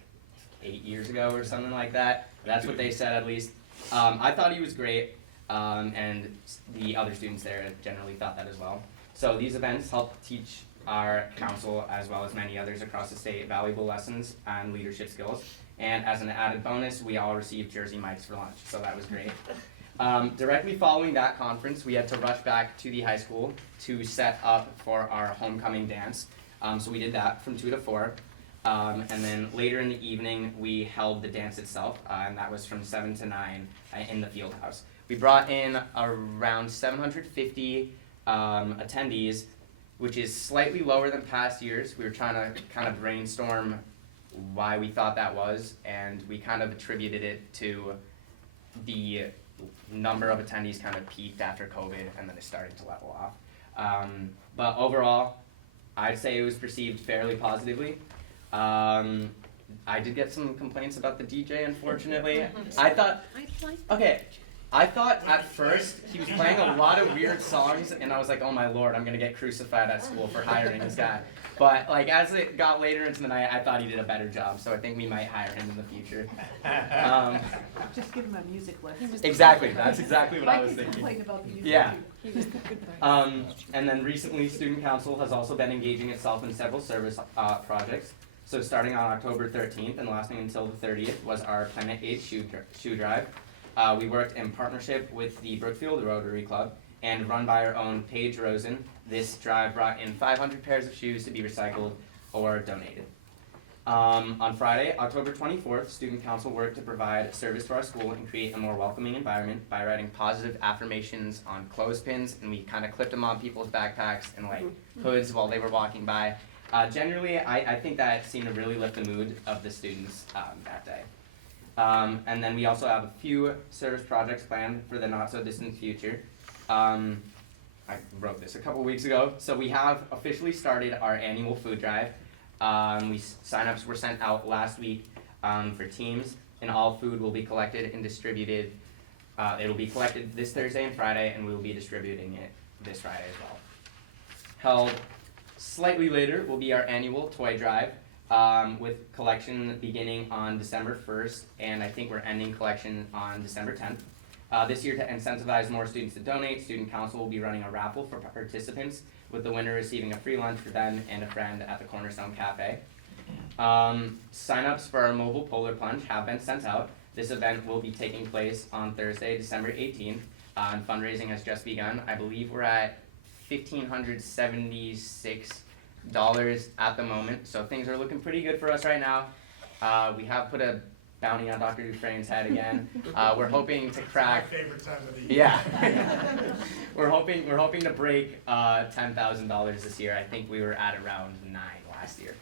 8 years ago or something like that. That's what they said, at least. I thought he was great, and the other students there generally thought that as well. So these events help teach our council, as well as many others across the state, valuable lessons and leadership skills. And as an added bonus, we all received Jersey mics for lunch, so that was great. Directly following that conference, we had to rush back to the high school to set up for our homecoming dance. So we did that from 2 to 4. And then later in the evening, we held the dance itself, and that was from 7 to 9 in the field house. We brought in around 750 attendees, which is slightly lower than past years. We were trying to kind of brainstorm why we thought that was, and we kind of attributed it to the number of attendees kind of peaked after COVID, and then it started to level off. But overall, I'd say it was perceived fairly positively. I did get some complaints about the DJ, unfortunately. I thought at first he was playing a lot of weird songs, and I was like, oh my lord, I'm gonna get crucified at school for hiring this guy. But like as it got later into the night, I thought he did a better job, so I think we might hire him in the future. Just give him a music list. Exactly, that's exactly what I was thinking. Complain about the music. Yeah. He was the good thing. And then recently, Student Council has also been engaging itself in several service projects. So starting on October 13th and lasting until the 30th was our Planet 8 shoe drive. We worked in partnership with the Brookfield Rotary Club and run by our own Paige Rosen. This drive brought in 500 pairs of shoes to be recycled or donated. On Friday, October 24th, Student Council worked to provide service to our school and create a more welcoming environment by writing positive affirmations on clothespins, and we kind of clipped them on people's backpacks and like hoods while they were walking by. Generally, I think that seemed to really lift the mood of the students that day. And then we also have a few service projects planned for the not-so-distant future. I wrote this a couple weeks ago. So we have officially started our annual food drive. Sign-ups were sent out last week for teams, and all food will be collected and distributed. It will be collected this Thursday and Friday, and we will be distributing it this Friday as well. Held slightly later will be our annual toy drive, with collection beginning on December 1st, and I think we're ending collection on December 10th. This year, to incentivize more students to donate, Student Council will be running a raffle for participants, with the winner receiving a free lunch for them and a friend at the Cornerstone Cafe. Sign-ups for our mobile polar plunge have been sent out. This event will be taking place on Thursday, December 18th, and fundraising has just begun. I believe we're at $1,576 at the moment, so things are looking pretty good for us right now. We have put a bounty on Dr. Dufresne's head again. We're hoping to crack. My favorite time of the year. Yeah. We're hoping to break $10,000 this year. I think we were at around 9 last year.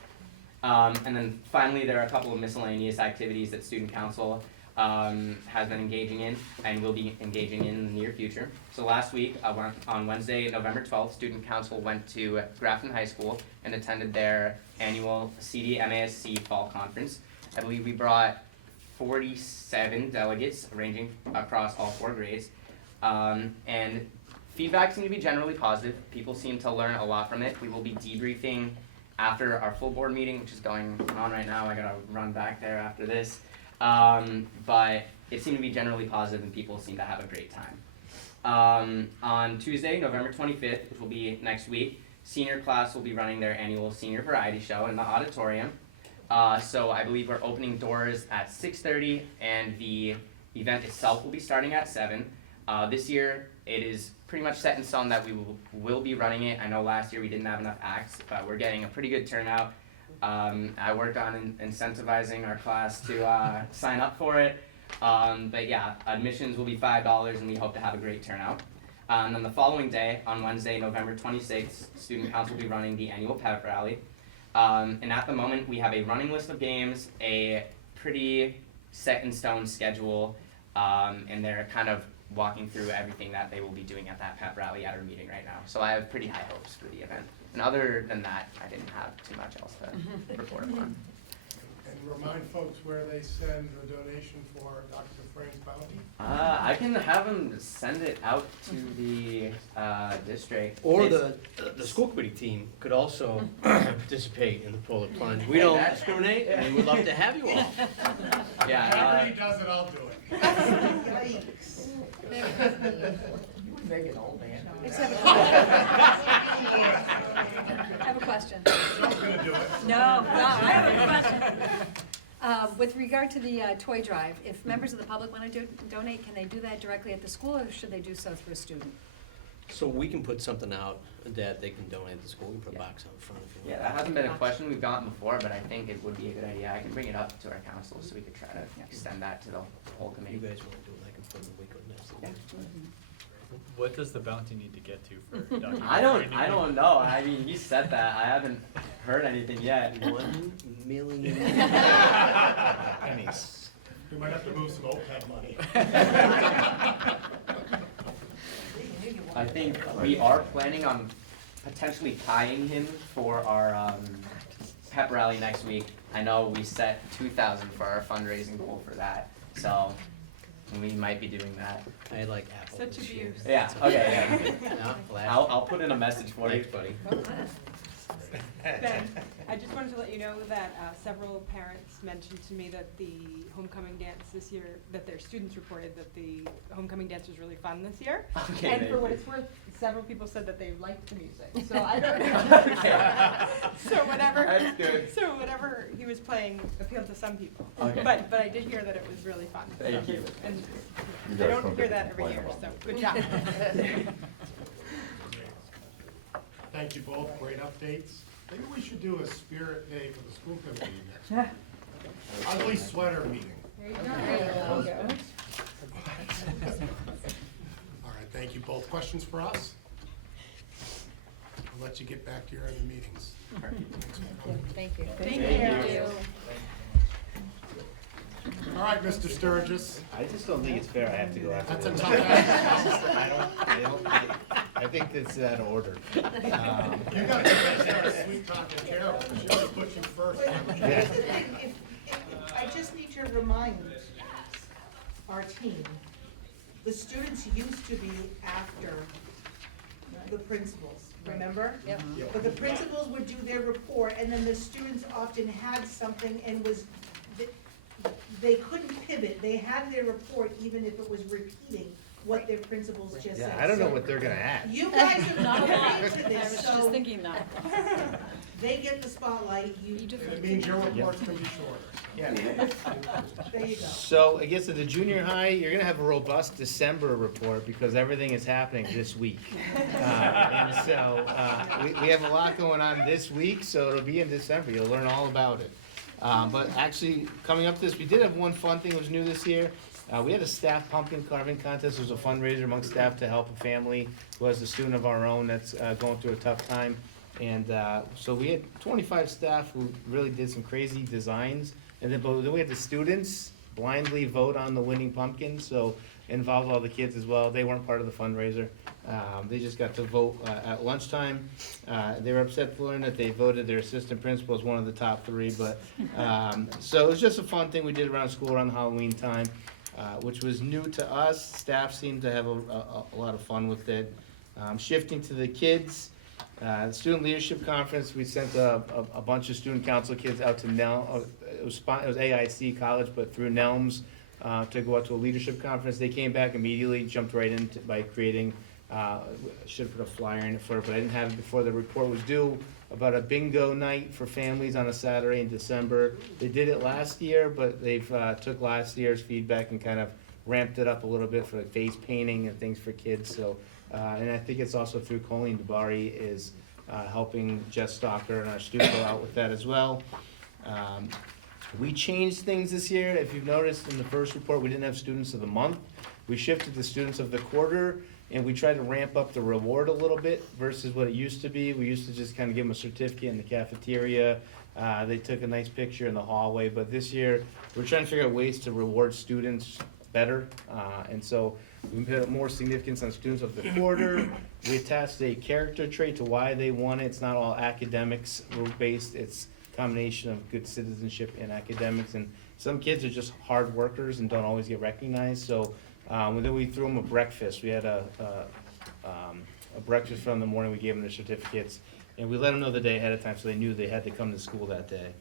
And then finally, there are a couple of miscellaneous activities that Student Council has been engaging in and will be engaging in the near future. So last week, on Wednesday, November 12th, Student Council went to Grafton High School and attended their annual CDMASC Fall Conference. I believe we brought 47 delegates ranging across all 4 grades. And feedback seemed to be generally positive. People seem to learn a lot from it. We will be debriefing after our full board meeting, which is going on right now. I gotta run back there after this. But it seemed to be generally positive and people seem to have a great time. On Tuesday, November 25th, which will be next week, senior class will be running their annual senior variety show in the auditorium. So I believe we're opening doors at 6:30 and the event itself will be starting at 7. This year it is pretty much set in stone that we will be running it. I know last year we didn't have enough acts, but we're getting a pretty good turnout. I worked on incentivizing our class to sign up for it. But yeah, admissions will be $5 and we hope to have a great turnout. And then the following day, on Wednesday, November 26th, Student Council will be running the annual pep rally. And at the moment, we have a running list of games, a pretty set in stone schedule, and they're kind of walking through everything that they will be doing at that pep rally at our meeting right now. So I have pretty high hopes for the event. And other than that, I didn't have too much else to report upon. And remind folks where they send a donation for Dr. Dufresne's bounty. I can have them send it out to the district. Or the school committee team could also participate in the polar plunge. We don't discriminate, and we would love to have you all. Yeah. Whoever he does it, I'll do it. Make it old, man. I just have a question. Joe's gonna do it. No, I have a question. With regard to the toy drive, if members of the public want to donate, can they do that directly at the school, or should they do so through a student? So we can put something out that they can donate to the school, we can put a box out in front if you Yeah, want. that hasn't been a question we've gotten before, but I think it would be a good idea. I can bring it up to our council so we could try to extend that to the whole You committee. guys wanna do it, I can put it in the weekly next. What does the bounty need to get to for documentary? I don't know. I mean, he said that. I haven't heard anything yet. 1 million. Pennies. We might have to move some OPEB money. I think we are planning on potentially tying him for our pep rally next week. I know we set 2,000 for our fundraising goal for that, so we might be doing that. I like Apple Such this year. abuse. Yeah. Okay. Yeah. No, last I'll put in a message for you. Thanks, buddy. Ben, I just wanted to let you know that several parents mentioned to me that the homecoming dance this year, that their students reported that the homecoming dance was really fun this year. Okay, And thank for what you. it's worth, several people said that they liked the music, so I don't know. Okay. So whatever, That's good. so whatever he was playing appealed to some people. Okay. But I did hear that it was really fun. Thank so- you. And You I guys don't don't hear get to that every complain year, about so it. good job. Thank you both, great updates. Maybe we should do a spirit day for the school committee next week. Ugly sweater meeting. All right, thank you both. Questions for us? I'll let you get back to your other meetings. Thanks for coming. Thank you. Thank you. All right, Mr. Sturgis. I just don't think it's fair I have to go after That's a this. tough act. I think this is out of order. You got to start sweet talking Carol. She always puts you first. Here's the thing, if, I just need to remind our team, the students used to be after the principals, remember? Yep. But the principals would do their report, and then the students often had something and they couldn't pivot, they had their report even if it was repeating what their principals just said. Yeah, I don't know So what they're gonna add. you guys have Not a lot. agreed to I this, was so just thinking that. they get the spotlight, you, It means your report's gonna be shorter. Yeah. there you go. So I guess at the junior high, you're gonna have a robust December report because everything is happening this week. And so, we have a lot going on this week, so it'll be in December, you'll learn all about it. But actually, coming up to this, we did have one fun thing that was new this year. We had a staff pumpkin carving contest. It was a fundraiser among staff to help a family who has a student of our own that's going through a tough time. And so we had 25 staff who really did some crazy designs. And then, but then we had the students blindly vote on the winning pumpkin, so involved all the kids as well. They weren't part of the fundraiser. They just got to vote at lunchtime. They were upset to learn that they voted their assistant principal as one of the top 3, but, so it was just a fun thing we did around school around Halloween time, which was new to us. Staff seemed to have a lot of fun with it. Shifting to the kids, the Student Leadership Conference, we sent a bunch of student council kids out to it was AIC College, but through NELMS, to go out to a leadership conference. They came back immediately, jumped right into by creating, should have put a flyer in it for it, but I didn't have it before the report was due, about a bingo night for families on a Saturday in December. They did it last year, but they've took last year's feedback and kind of ramped it up a little bit for like face painting and things for kids. So, and I think it's also through Colleen DeBari is helping Jess Stalker and our student go out with that as well. We changed things this year. If you've noticed in the first report, we didn't have students of the month. We shifted to students of the quarter, and we tried to ramp up the reward a little bit versus what it used to be. We used to just kind of give them a certificate in the cafeteria. They took a nice picture in the hallway, but this year, we're trying to figure out ways to reward students better. And so we put more significance on students of the quarter. We attached a character trait to why they won it. It's not all academics based. It's combination of good citizenship and academics, and some kids are just hard workers and don't always get recognized. So then we threw them a breakfast. We had a breakfast from the morning. We gave them their certificates, and we let them know the day ahead of time so they knew they had to come to school that day.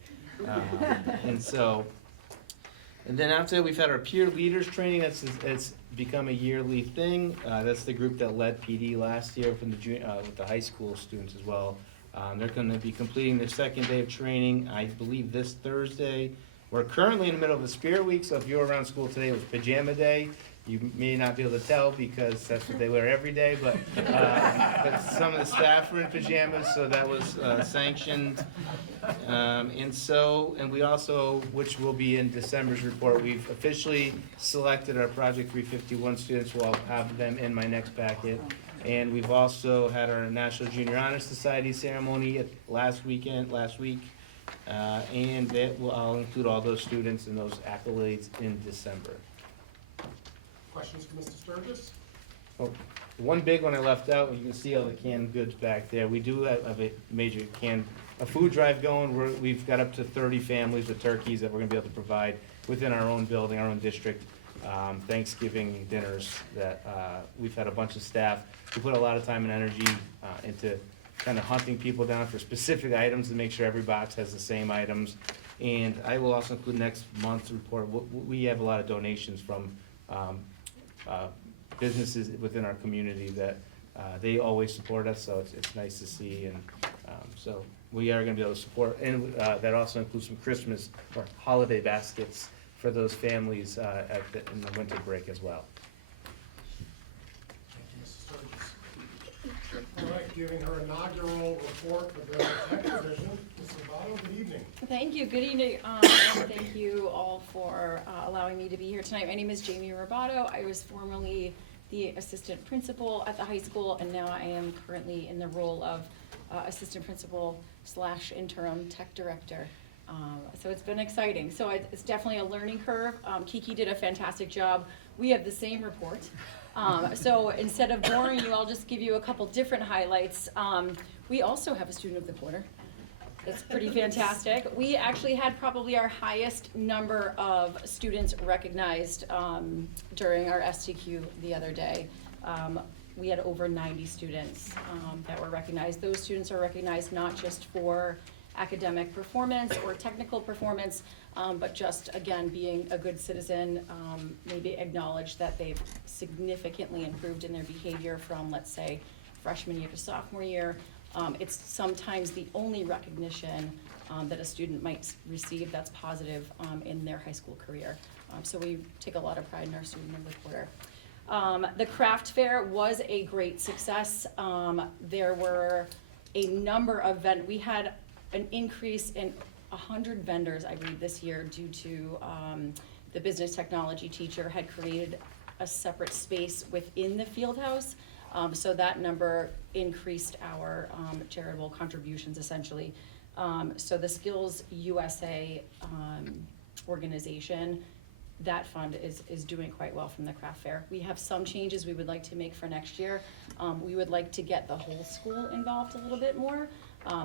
And then after that, we've had our peer leaders training. It's become a yearly thing. That's the group that led PD last year from with the high school students as well. They're going to be completing their second day of training, I believe, this Thursday. We're currently in the middle of the Spirit Week, so if you were around school today, it was Pajama Day. You may not be able to tell because that's what they wear every day, but some of the staff were in pajamas, so that was sanctioned. And we also, which will be in December's report, we've officially selected our Project 351 students. Well, I'll have them in my next packet. And we've also had our National Junior Honor Society ceremony last week. And I'll include all those students and those accolades in December. Questions for Mr. Sturgis? Oh, one big one I left out, you can see all the canned goods back there. We do have a major a food drive going. We've got up to 30 families with turkeys that we're gonna be able to provide within our own building, our own district. Thanksgiving dinners that, we've had a bunch of staff. We put a lot of time and energy, into kind of hunting people down for specific items to make sure every box has the same items. And I will also include next month's report. We have a lot of donations from, businesses within our community that they always support us, so it's nice to see. And so we are going to be able to support, and that also includes some Christmas or holiday baskets for those families in the winter break as well. Thank you, Mrs. Sturgis. All right, giving her inaugural report for the tech division, Mrs. Lovato, good evening. Thank you, good evening, and thank you all for allowing me to be here tonight. My name is Jamie Robato. I was formerly the assistant principal at the high school, and now I am currently in the role of assistant principal / interim tech director. So it's been exciting. So it's definitely a learning curve. Kiki did a fantastic job. We have the same report. So instead of boring you, I'll just give you a couple different highlights. We also have a student of the quarter. It's pretty fantastic. We actually had probably our highest number of students recognized during our STQ the other day. We had over 90 students that were recognized. Those students are recognized not just for academic performance or technical performance, but just, again, being a good citizen, maybe acknowledge that they've significantly improved in their behavior from, let's say, freshman year to sophomore year. It's sometimes the only recognition that a student might receive that's positive in their high school career. So we take a lot of pride in our student of the quarter. The craft fair was a great success. There were a number of we had an increase in 100 vendors, I believe, this year due to the business technology teacher had created a separate space within the field house. So that number increased our charitable contributions, essentially. So the Skills USA organization, that fund is doing quite well from the craft fair. We have some changes we would like to make for next year. We would like to get the whole school involved a little bit more.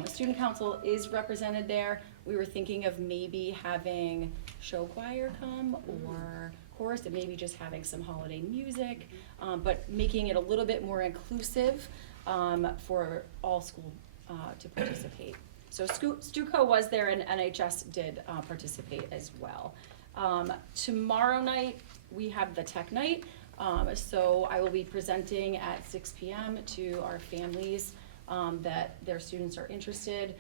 Student council is represented there. We were thinking of maybe having show choir come or chorus, and maybe just having some holiday music, but making it a little bit more inclusive for all school to participate. So STUCO was there, and NHS did participate as well. Tomorrow night we have the tech night, so I will be presenting at 6 p.m. to our families that their students are interested.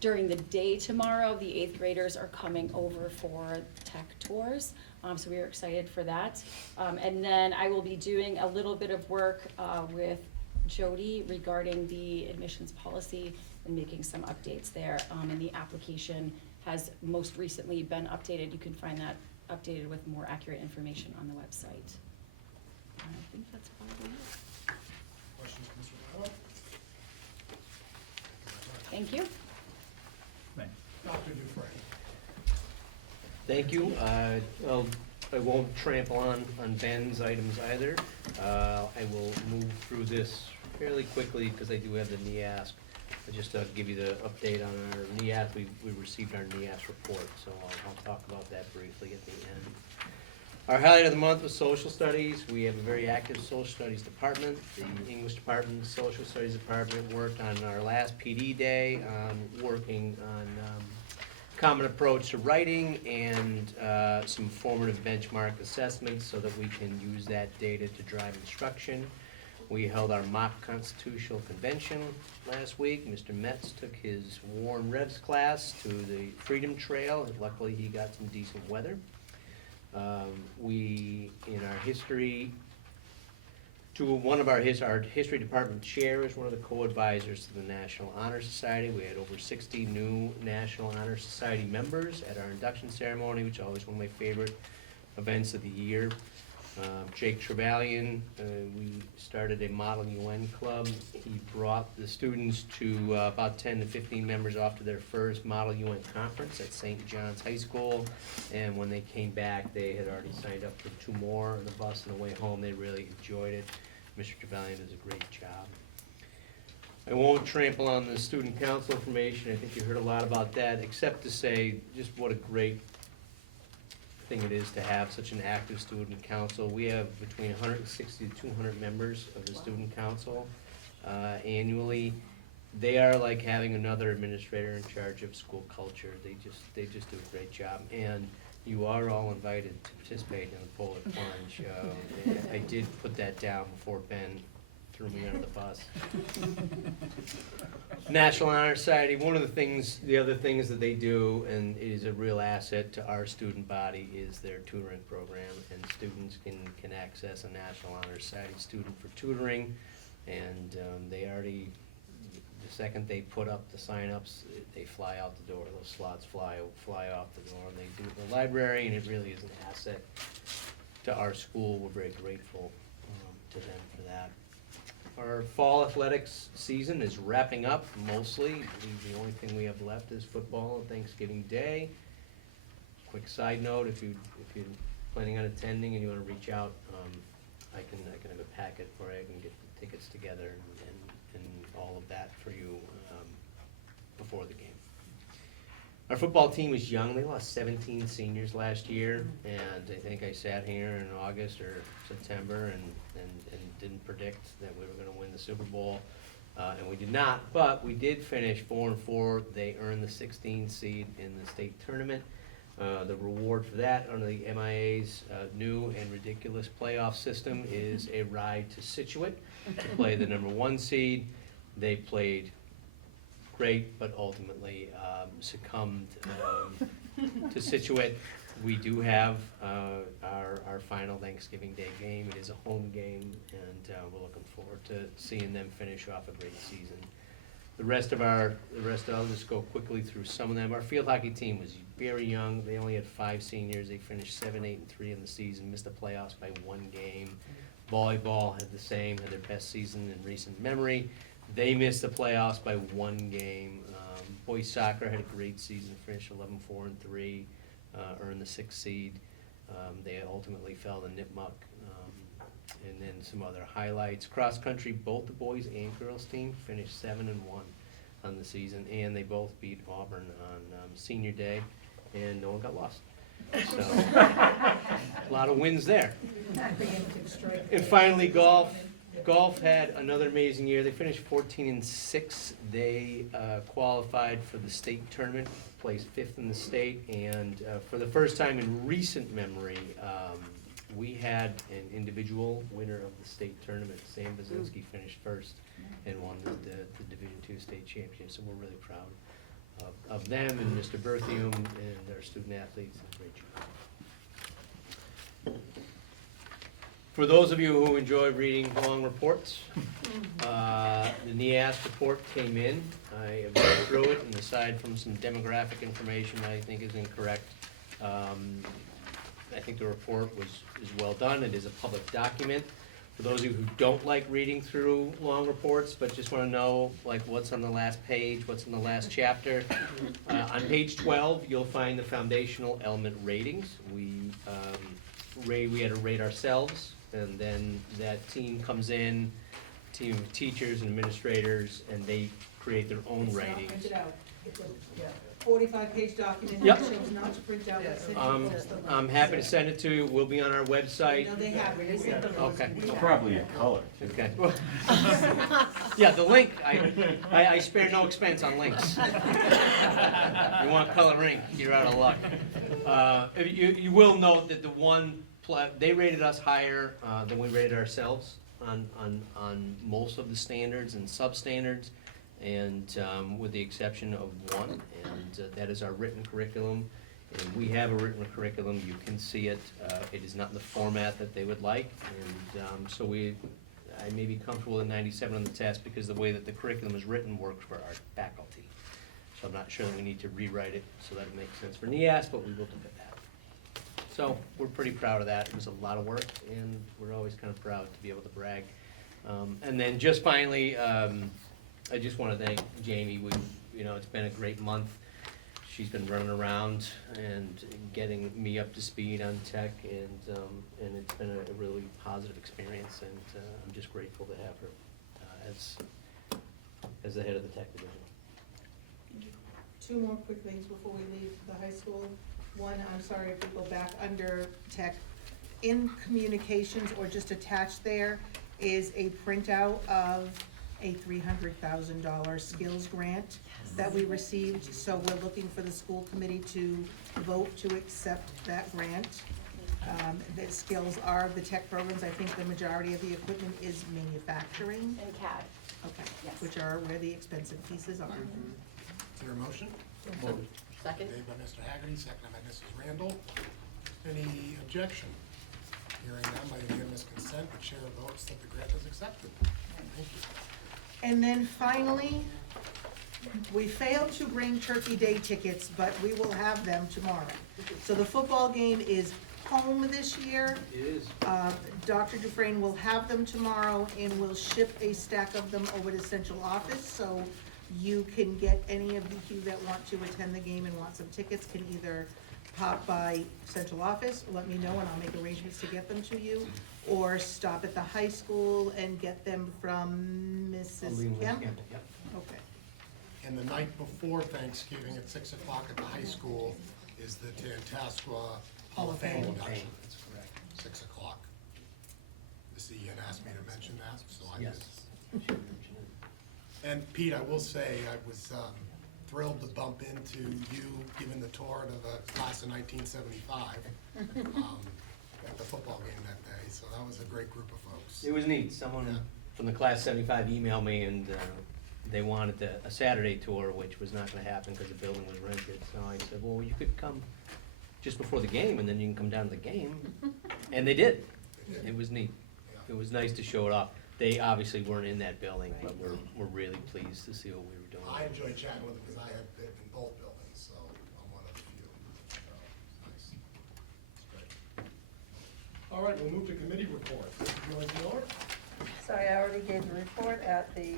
During the day tomorrow, the 8th graders are coming over for tech tours, so we are excited for that. And then I will be doing a little bit of work with Jody regarding the admissions policy and making some updates there. And the application has most recently been updated. You can find that updated with more accurate information on the website. And I think that's probably it. Questions, Mr. Lovato? Thank you. Dr. Dufresne. Thank you. I won't trample on Ben's items either. I will move through this fairly quickly because I do have the NEASC. Just to give you the update on our NEASC, we received our NEASC report, so I'll talk about that briefly at the end. Our highlight of the month was social studies. We have a very active social studies department. The English department, social studies department worked on our last PD day, working on common approach to writing and some formative benchmark assessments so that we can use that data to drive instruction. We held our mock constitutional convention last week. Mr. Metz took his Warren Revs class to the Freedom Trail, and luckily he got some decent weather. We, in our history, our history department chair is one of the co-advisors to the National Honor Society. We had over 60 new National Honor Society members at our induction ceremony, which is always one of my favorite events of the year. Jake Trevelyan, we started a Model UN club. He brought the students to about 10 to 15 members off to their first Model UN conference at St. John's High School. And when they came back, they had already signed up for 2 more on the bus on the way home. They really enjoyed it. Mr. Trevelyan does a great job. I won't trample on the student council information. I think you heard a lot about that, except to say just what a great thing it is to have such an active student council. We have between 160 to 200 members of the student council annually. They are like having another administrator in charge of school culture. They just do a great job. And you are all invited to participate in the polar plunge. I did put that down before Ben threw me under the bus. National Honor Society, the other things that they do, and it is a real asset to our student body, is their tutoring program. And students can access a National Honor Society student for tutoring. And the second they put up the sign-ups, they fly out the door. Those slots fly off the door. And they do it in the library, and it really is an asset to our school. We're very grateful to them for that. Our fall athletics season is wrapping up mostly. I believe the only thing we have left is football on Thanksgiving Day. Quick side note, if you're planning on attending and you want to reach out, I can have a packet where I can get the tickets together and all of that for you before the game. Our football team is young. They lost 17 seniors last year, and I think I sat here in August or September and didn't predict that we were going to win the Super Bowl, and we did not. But we did finish 4-4. They earned the 16th seed in the state tournament. The reward for that under the MIA's new and ridiculous playoff system is a ride to Scituate to play the number 1 seed. They played great, but ultimately succumbed to Scituate. We do have our final Thanksgiving Day game. It is a home game, and we're looking forward to seeing them finish off a great season. I'll just go quickly through some of them. Our field hockey team was very young. They only had 5 seniors. They finished 7-8-3 in the season, missed the playoffs by 1 game. Volleyball had the same, had their best season in recent memory. They missed the playoffs by 1 game. Boys soccer had a great season, finished 11-4-3, earned the 6th seed. They ultimately fell to Nipmuc. And then some other highlights. Cross country, both the boys and girls team finished 7-1 on the season, and they both beat Auburn on senior day, and no one got lost. So, a lot of wins there. And finally, golf. Golf had another amazing year. They finished 14-6. They qualified for the state tournament, placed 5th in the state, and for the first time in recent memory, we had an individual winner of the state tournament. Sam Bazinski finished 1st and won the Division II state championship, so we're really proud of them and Mr. Berthium and our student athletes. Great job. For those of you who enjoy reading long reports, the NEAS report came in. I have read through it, and aside from some demographic information I think is incorrect, I think the report is well done. It is a public document. For those of you who don't like reading through long reports, but just want to know like what's on the last page, what's in the last chapter, on page 12 you'll find the foundational element ratings. We had to rate ourselves, and then that team comes in, team of teachers and administrators, and they create their own ratings. Print it out. It's a 45-page document. Yep. It shows not to print out. I'm happy to send it to you. We'll be on our website. No, they have it. They sent them. Okay. Probably in color. Okay. Yeah, the link, I spare no expense on links. You want color ink, you're out of luck. You will note that they rated us higher than we rated ourselves on most of the standards and substandards, and with the exception of one, and that is our written curriculum. And we have a written curriculum, you can see it, it is not in the format that they would like, and so I may be comfortable with 97 on the test because the way that the curriculum is written works for our faculty. So I'm not sure that we need to rewrite it so that it makes sense for NEAS, but we will look at that. So we're pretty proud of that. It was a lot of work, and we're always kind of proud to be able to brag. And then just finally, I just want to thank Jamie. It's been a great month. She's been running around and getting me up to speed on tech, and it's been a really positive experience, and I'm just grateful to have her as the head of the tech division. Two more quick things before we leave the high school. One, I'm sorry if we go back under tech. In communications, or just attached there, is a printout of a $300,000 skills grant that we received. So we're looking for the school committee to vote to accept that grant. The skills are the tech programs. I think the majority of the equipment is manufacturing. And CAD. Okay, Yes. which are where the expensive pieces are. Is there a motion? Second? Made by Mr. Haggerty, seconded by Mrs. Randall. Any objection? Hearing none, by unanimous consent, the chair votes that the grant is accepted. Thank you. And then finally, we failed to bring Turkey Day tickets, but we will have them tomorrow. So the football game is home this year. It is. Dr. Dufresne will have them tomorrow, and will ship a stack of them over to central office, so you can get any of you that want to attend the game and want some tickets can either pop by central office, let me know, and I'll make arrangements to get them to you, or stop at the high school and get them from Mrs. Kemp. Yep. Okay. And the night before Thanksgiving at 6 o'clock at the high school is the Tantasqua Hall of Fame induction. That's correct. 6 o'clock. Mrs. Ian asked me to mention that, so I Yes. did. And Pete, I will say, I was thrilled to bump into you giving the tour to the class of 1975 at the football game that day, so that was a great group of folks. It was neat. Someone from the class 75 emailed me, and they wanted a Saturday tour, which was not going to happen because the building was rented. So I said, well, you could come just before the game, and then you can come down to the game. And they did. It was neat. It was nice to show it off. They obviously weren't in that building, but we're really pleased to see what we were doing. I enjoyed chatting with them because I had been in both buildings, so I'm one of the few. So, nice. It's great. All right, we'll move to committee reports. Mrs. Noyes-Miller? Sorry, I already gave the report at the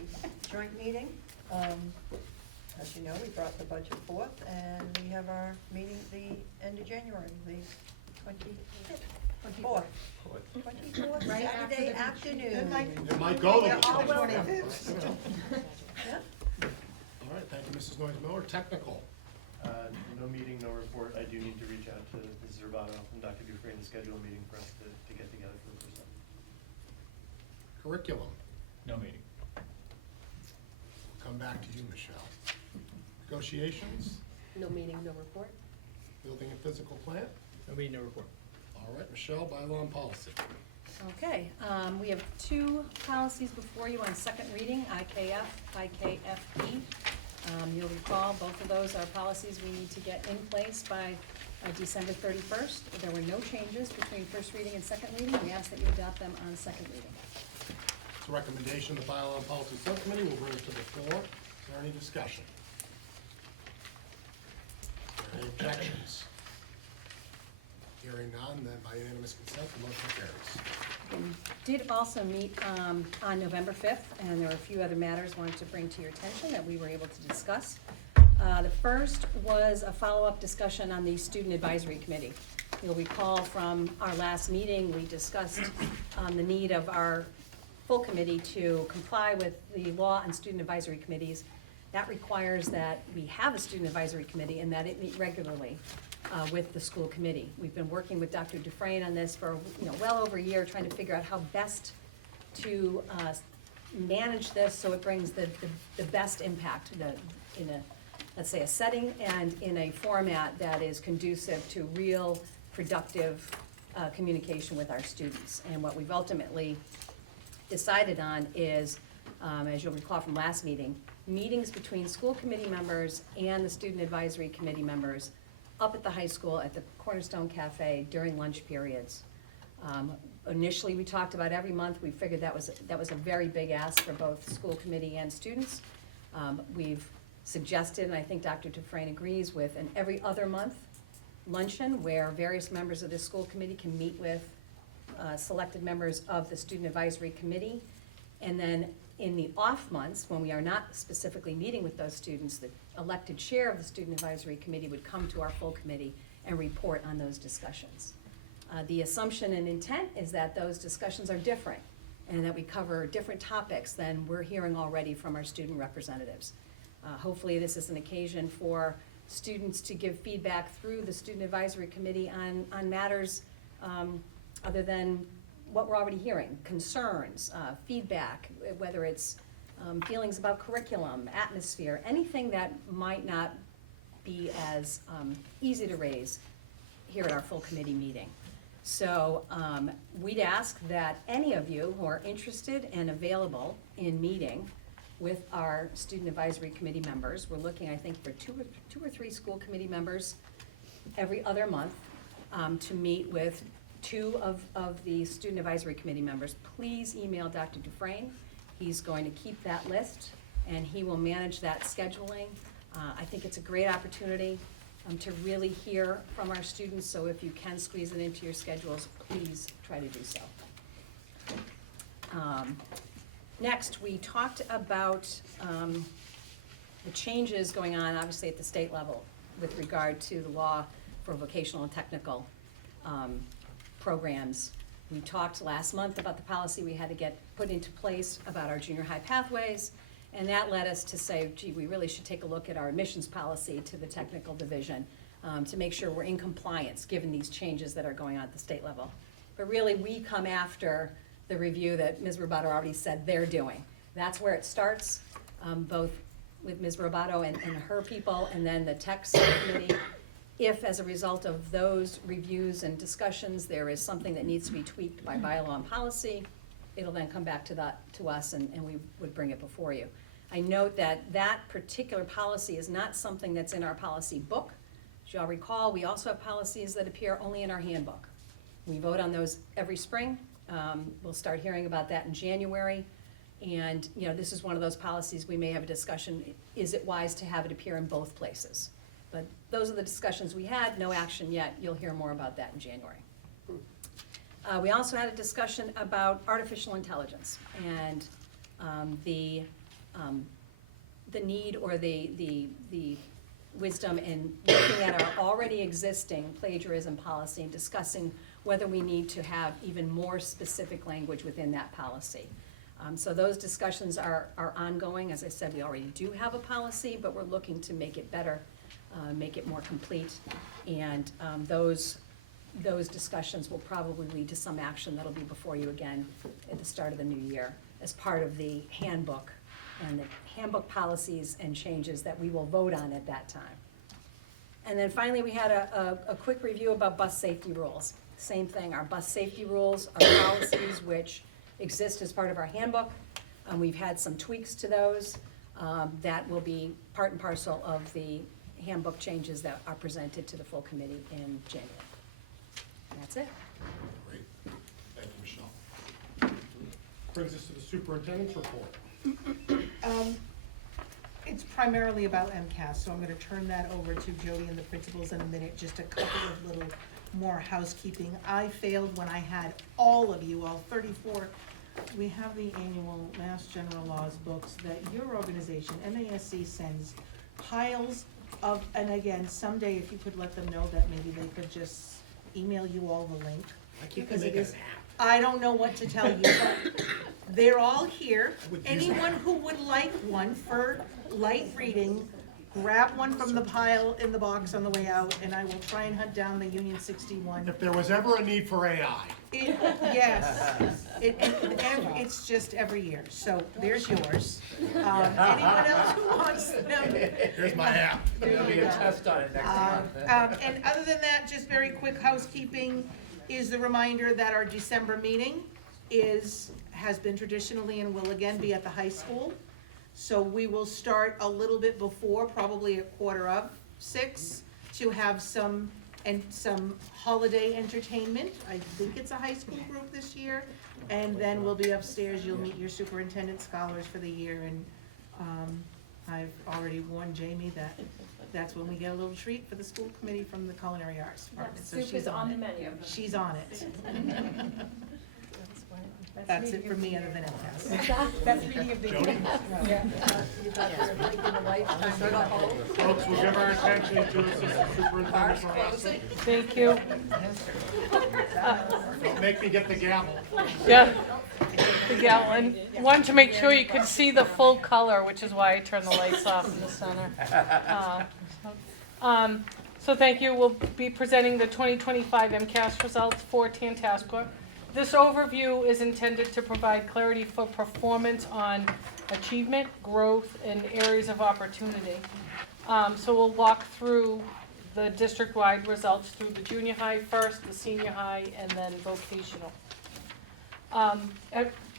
joint meeting. As you know, we brought the budget forth, and we have our meeting the end of January, the 24th. 24th, Right after Saturday the- afternoon. It might go We're the all welcome. 25th. Yeah. All right, thank you, Mrs. Noyes-Miller. Technical. No meeting, no report. I do need to reach out to Mrs. Urbano and Dr. Dufresne to schedule a meeting for us to get together for the first time. Curriculum. No meeting. Come back to you, Michelle. Negotiations, No meeting, no report? building and physical plant. No meeting, no report. All right, Michelle, bylaw and policy. Okay, we have two policies before you on second reading, IKF, IKFE. You'll recall, both of those are policies we need to get in place by December 31st. There were no changes between first reading and second reading. We ask that you adopt them on second reading. It's a recommendation of the bylaw and policy subcommittee. We'll bring it to the floor. Is there any discussion? Are there any objections? Hearing none, then by unanimous consent, the motion carries. We did also meet on November 5th, and there were a few other matters I wanted to bring to your attention that we were able to discuss. The first was a follow-up discussion on the Student Advisory Committee. You'll recall from our last meeting, we discussed the need of our full committee to comply with the law on student advisory committees. That requires that we have a student advisory committee and that it meet regularly with the school committee. We've been working with Dr. Dufresne on this for well over a year, trying to figure out how best to manage this so it brings the best impact in a, let's say, a setting and in a format that is conducive to real productive communication with our students. And what we've ultimately decided on is, as you'll recall from last meeting, meetings between school committee members and the student advisory committee members up at the high school at the Cornerstone Cafe during lunch periods. Initially, we talked about every month. We figured that was a very big ask for both school committee and students. We've suggested, and I think Dr. Dufresne agrees with, an every other month luncheon where various members of the school committee can meet with selected members of the student advisory committee. And then in the off months, when we are not specifically meeting with those students, the elected chair of the student advisory committee would come to our full committee and report on those discussions. The assumption and intent is that those discussions are different and that we cover different topics than we're hearing already from our student representatives. Hopefully this is an occasion for students to give feedback through the student advisory committee on matters other than what we're already hearing, concerns, feedback, whether it's feelings about curriculum, atmosphere, anything that might not be as easy to raise here at our full committee meeting. So we'd ask that any of you who are interested and available in meeting with our student advisory committee members, we're looking, I think, for two or three school committee members every other month to meet with two of the student advisory committee members. Please email Dr. Dufresne. He's going to keep that list and he will manage that scheduling. I think it's a great opportunity to really hear from our students, so if you can squeeze it into your schedules, please try to do so. Next, we talked about the changes going on, obviously, at the state level with regard to the law for vocational and technical programs. We talked last month about the policy we had to get put into place about our junior high pathways, and that led us to say, gee, we really should take a look at our admissions policy to the technical division to make sure we're in compliance given these changes that are going on at the state level. But really, we come after the review that Ms. Roboto already said they're doing. That's where it starts, both with Ms. Roboto and her people, and then the tech subcommittee. If, as a result of those reviews and discussions, there is something that needs to be tweaked by bylaw and policy, it'll then come back to us and we would bring it before you. I note that that particular policy is not something that's in our policy book. As you all recall, we also have policies that appear only in our handbook. We vote on those every spring. We'll start hearing about that in January. And this is one of those policies we may have a discussion, is it wise to have it appear in both places? But those are the discussions we had, no action yet. You'll hear more about that in January. We also had a discussion about artificial intelligence and the need or the wisdom in looking at our already existing plagiarism policy and discussing whether we need to have even more specific language within that policy. So those discussions are ongoing. As I said, we already do have a policy, but we're looking to make it better, make it more complete, and those discussions will probably lead to some action that'll be before you again at the start of the new year as part of the handbook and the handbook policies and changes that we will vote on at that time. And then finally, we had a quick review about bus safety rules. Same thing, our bus safety rules are policies which exist as part of our handbook. We've had some tweaks to those that will be part and parcel of the handbook changes that are presented to the full committee in January. That's it. Great. Thank you, Michelle. Brings us to the superintendent's report. It's primarily about MCAS, so I'm gonna turn that over to Jody and the principals in a minute. Just a couple of little more housekeeping. I failed when I had all of you, all 34. We have the annual Mass General Laws books that your organization, MASC, sends piles of, and again, someday if you could let them know that maybe they could just email you all the link. Because it is, I don't know what to tell you, but they're all here. Anyone who would like one for light reading, grab one from the pile in the box on the way out, and I will try and hunt down the Union 61. If there was ever a need for AI. Yes, it's just every year, so there's yours. Anyone else who wants them? Here's my app. There you Be a go. test on it next month. And other than that, just very quick housekeeping is the reminder that our December meeting has been traditionally and will again be at the high school. So we will start a little bit before, probably at 5:45, to have some holiday entertainment. I think it's a high school group this year. And then we'll be upstairs, you'll meet your superintendent scholars for the year, and, I've already warned Jamie that that's when we get a little treat for the school committee from the culinary arts department, so Soup she's is on the it. menu. She's on it. That's it for me, other than MCAS. Best meeting of the year. Folks, we'll give our attention to Assistant Superintendent Marossi. Thank you. Don't make me get the gavel. Yeah, the gallon. Wanted to make sure you could see the full color, which is why I turned the lights off in the center. So thank you. We'll be presenting the 2025 MCAS results for Tantasqua. This overview is intended to provide clarity for performance on achievement, growth, and areas of opportunity. So we'll walk through the district-wide results through the junior high first, the senior high, and then vocational.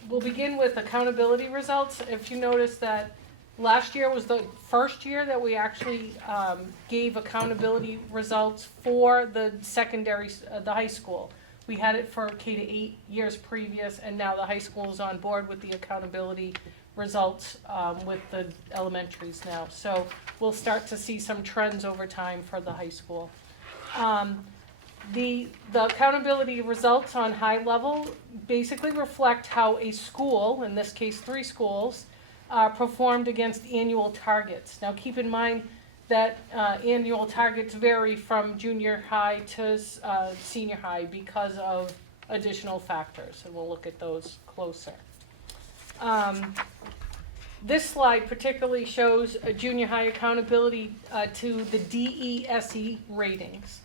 We'll begin with accountability results. If you notice that last year was the first year that we actually gave accountability results for the secondary, the high school. We had it for K to 8 years previous, and now the high school is on board with the accountability results with the elementaries now. So we'll start to see some trends over time for the high school. The accountability results on high level basically reflect how a school, in this case 3 schools, performed against annual targets. Now keep in mind that annual targets vary from junior high to senior high because of additional factors, and we'll look at those closer. This slide particularly shows a junior high accountability to the DESE ratings.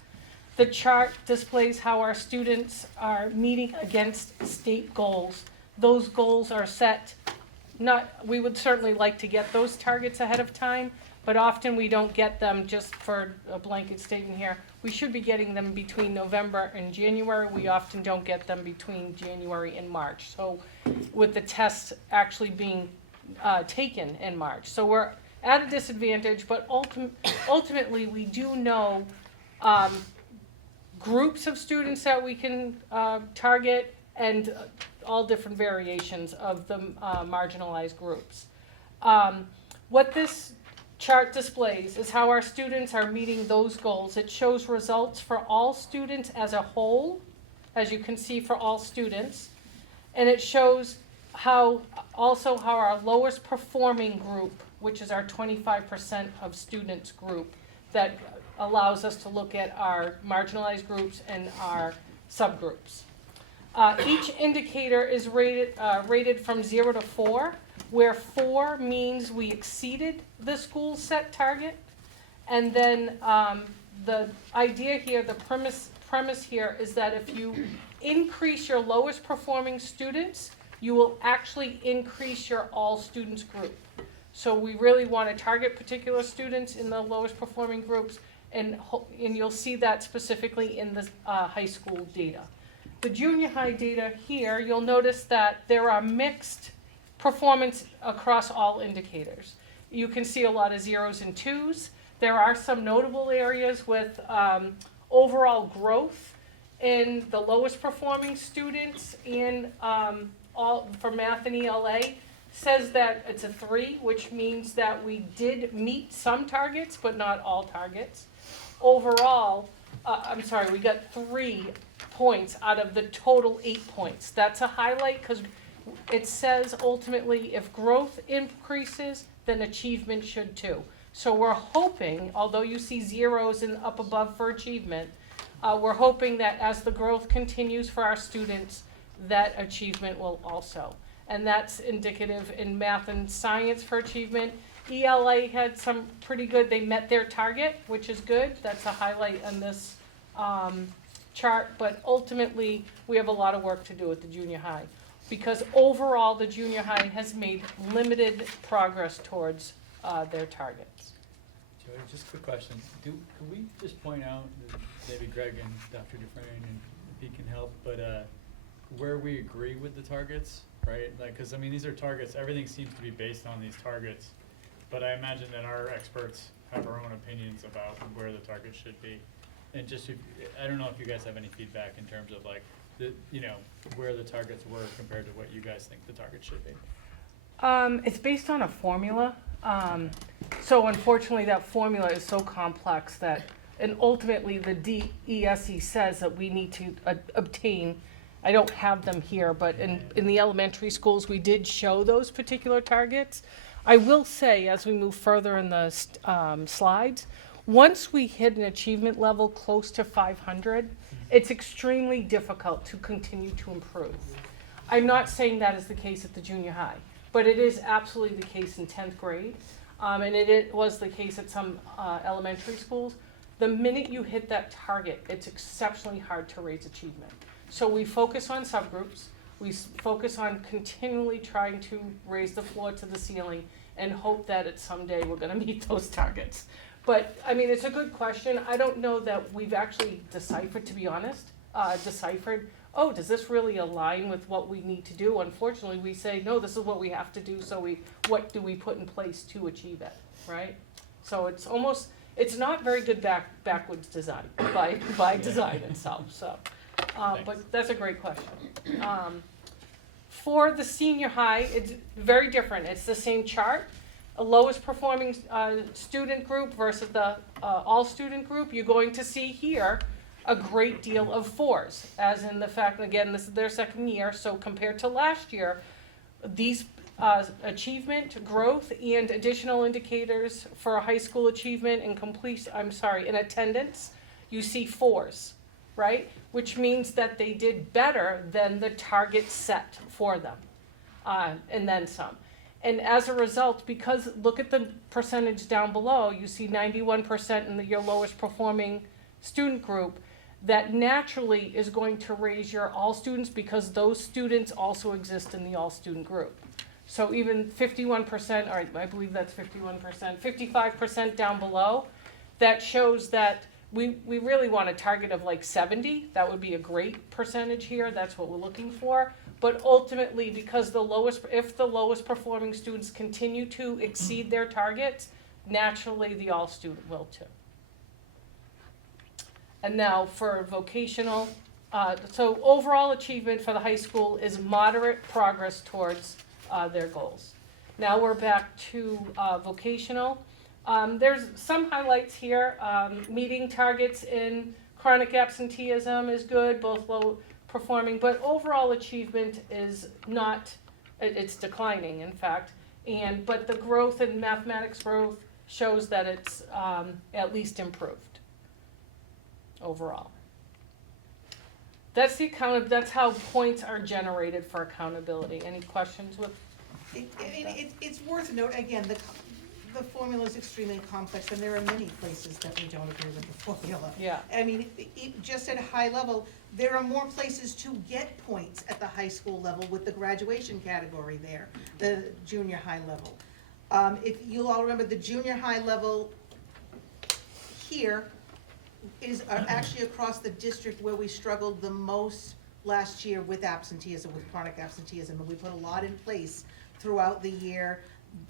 The chart displays how our students are meeting against state goals. Those goals are set, we would certainly like to get those targets ahead of time, but often we don't get them just for a blanket statement here. We should be getting them between November and January. We often don't get them between January and March. So with the tests actually being taken in March. So we're at a disadvantage, but ultimately we do know groups of students that we can target and all different variations of the marginalized groups. What this chart displays is how our students are meeting those goals. It shows results for all students as a whole, as you can see for all students, and it shows how our lowest performing group, which is our 25% of students group, that allows us to look at our marginalized groups and our subgroups. Each indicator is rated from 0 to 4, where 4 means we exceeded the school's set target. And then the idea here, the premise here is that if you increase your lowest performing students, you will actually increase your all students group. So we really want to target particular students in the lowest performing groups, and you'll see that specifically in the high school data. The junior high data here, you'll notice that there are mixed performance across all indicators. You can see a lot of 0s and 2s. There are some notable areas with overall growth in the lowest performing students in all for math and ELA. Says that it's a 3, which means that we did meet some targets, but not all targets. Overall, we got 3 points out of the total 8 points. That's a highlight because it says ultimately if growth increases, then achievement should too. So we're hoping, although you see 0s and up above for achievement, we're hoping that as the growth continues for our students, that achievement will also. And that's indicative in math and science for achievement. ELA had some pretty good, they met their target, which is good. That's a highlight on this chart, but ultimately we have a lot of work to do at the junior high because overall the junior high has made limited progress towards their targets. Joey, just a quick question. Could we just point out, maybe Greg and Dr. Dufresne, and if he can help, but where we agree with the targets, right? Like, cause I mean, these are targets, everything seems to be based on these targets, but I imagine that our experts have our own opinions about where the targets should be. And just, I don't know if you guys have any feedback in terms of like, where the targets were compared to what you guys think the targets should be. It's based on a formula. So unfortunately, that formula is so complex that, and ultimately the DESE says that we need to obtain, I don't have them here, but in the elementary schools, we did show those particular targets. I will say, as we move further in the slides, once we hit an achievement level close to 500, it's extremely difficult to continue to improve. I'm not saying that is the case at the junior high, but it is absolutely the case in 10th grade, and it was the case at some elementary schools. The minute you hit that target, it's exceptionally hard to raise achievement. So we focus on subgroups, we focus on continually trying to raise the floor to the ceiling and hope that at someday we're gonna meet those targets. But, I mean, it's a good question. I don't know that we've actually deciphered, to be honest, oh, does this really align with what we need to do? Unfortunately, we say, no, this is what we have to do, so what do we put in place to achieve it, right? So it's not very good backwards design by design itself, so. But that's a great question. For the senior high, it's very different. It's the same chart. A lowest performing student group versus the all student group, you're going to see here a great deal of 4s, as in the fact, again, this is their second year, so compared to last year, these achievement, growth, and additional indicators for high school achievement and in attendance, you see 4s, right? Which means that they did better than the target set for them, and then some. And as a result, because look at the percentage down below, you see 91% in your lowest performing student group, that naturally is going to raise your all students because those students also exist in the all student group. So even 51%, or I believe that's 51%, 55% down below, that shows that we really want a target of like 70. That would be a great percentage here. That's what we're looking for. But ultimately, because if the lowest performing students continue to exceed their targets, naturally the all student will too. And now for vocational, so overall achievement for the high school is moderate progress towards their goals. Now we're back to vocational. There's some highlights here. Meeting targets in chronic absenteeism is good, both low performing, but overall achievement is not, it's declining in fact, but the growth in mathematics growth shows that it's at least improved overall. That's that's how points are generated for accountability. Any questions with? It's worth noting, again, the formula is extremely complex, and there are many places that we don't agree with the formula. Yeah. I mean, just at a high level, there are more places to get points at the high school level with the graduation category there, the junior high level. If you'll all remember, the junior high level here are actually across the district where we struggled the most last year with absenteeism, with chronic absenteeism, and we put a lot in place throughout the year,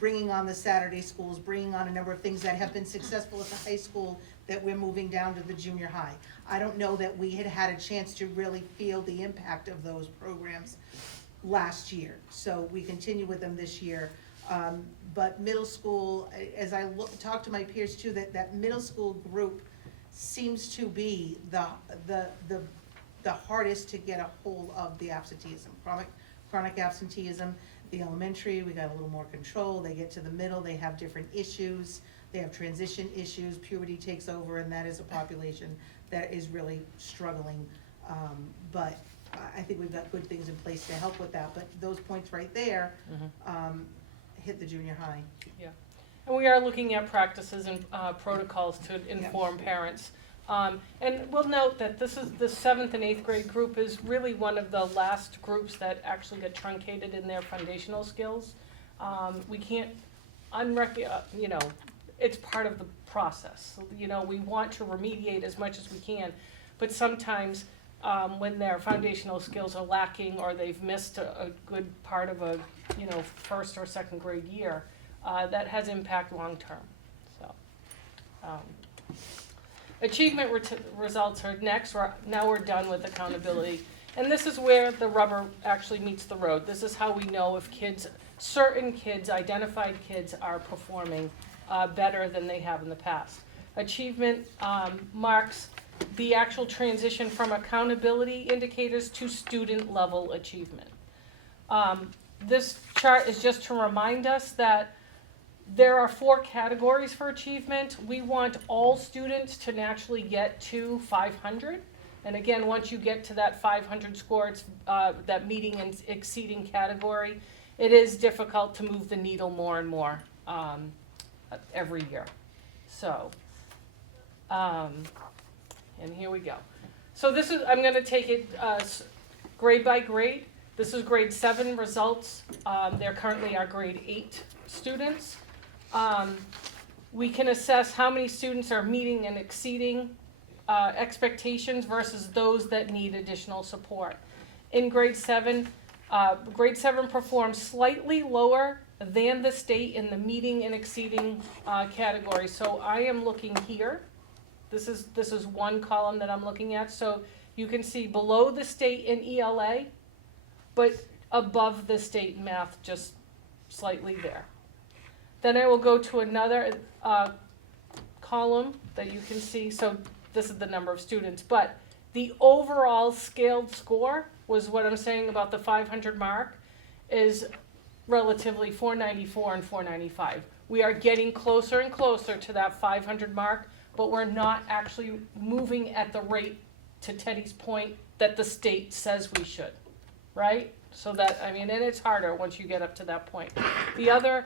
bringing on the Saturday schools, bringing on a number of things that have been successful at the high school that we're moving down to the junior high. I don't know that we had a chance to really feel the impact of those programs last year, so we continue with them this year. But middle school, as I talk to my peers too, that middle school group seems to be the hardest to get a hold of the absenteeism, chronic absenteeism. The elementary, we got a little more control. They get to the middle, they have different issues. They have transition issues, puberty takes over, and that is a population that is really struggling. But I think we've got good things in place to help with that. But those points right there hit the junior high. Yeah, and we are looking at practices and protocols to inform parents. And we'll note that this is the 7th and 8th grade group is really one of the last groups that actually get truncated in their foundational skills. We can't it's part of the process. We want to remediate as much as we can, but sometimes when their foundational skills are lacking or they've missed a good part of a, first or second grade year, that has impact long-term, so. Achievement results are next. Now we're done with accountability. And this is where the rubber actually meets the road. This is how we know if certain kids, identified kids, are performing better than they have in the past. Achievement marks the actual transition from accountability indicators to student level achievement. This chart is just to remind us that there are 4 categories for achievement. We want all students to naturally get to 500. And again, once you get to that 500 score, it's that meeting and exceeding category, it is difficult to move the needle more and more every year. So, and here we go. So this is, I'm going to take it grade by grade. This is grade 7 results. There currently are grade 8 students. We can assess how many students are meeting and exceeding expectations versus those that need additional support. In grade 7 performs slightly lower than the state in the meeting and exceeding category. So I am looking here. This is one column that I'm looking at. So you can see below the state in ELA, but above the state in math, just slightly there. Then I will go to another column that you can see. So this is the number of students, but the overall scaled score was what I'm saying about the 500 mark is relatively 494 and 495. We are getting closer and closer to that 500 mark, but we're not actually moving at the rate, to Teddy's point, that the state says we should, right? So that, and it's harder once you get up to that point. The other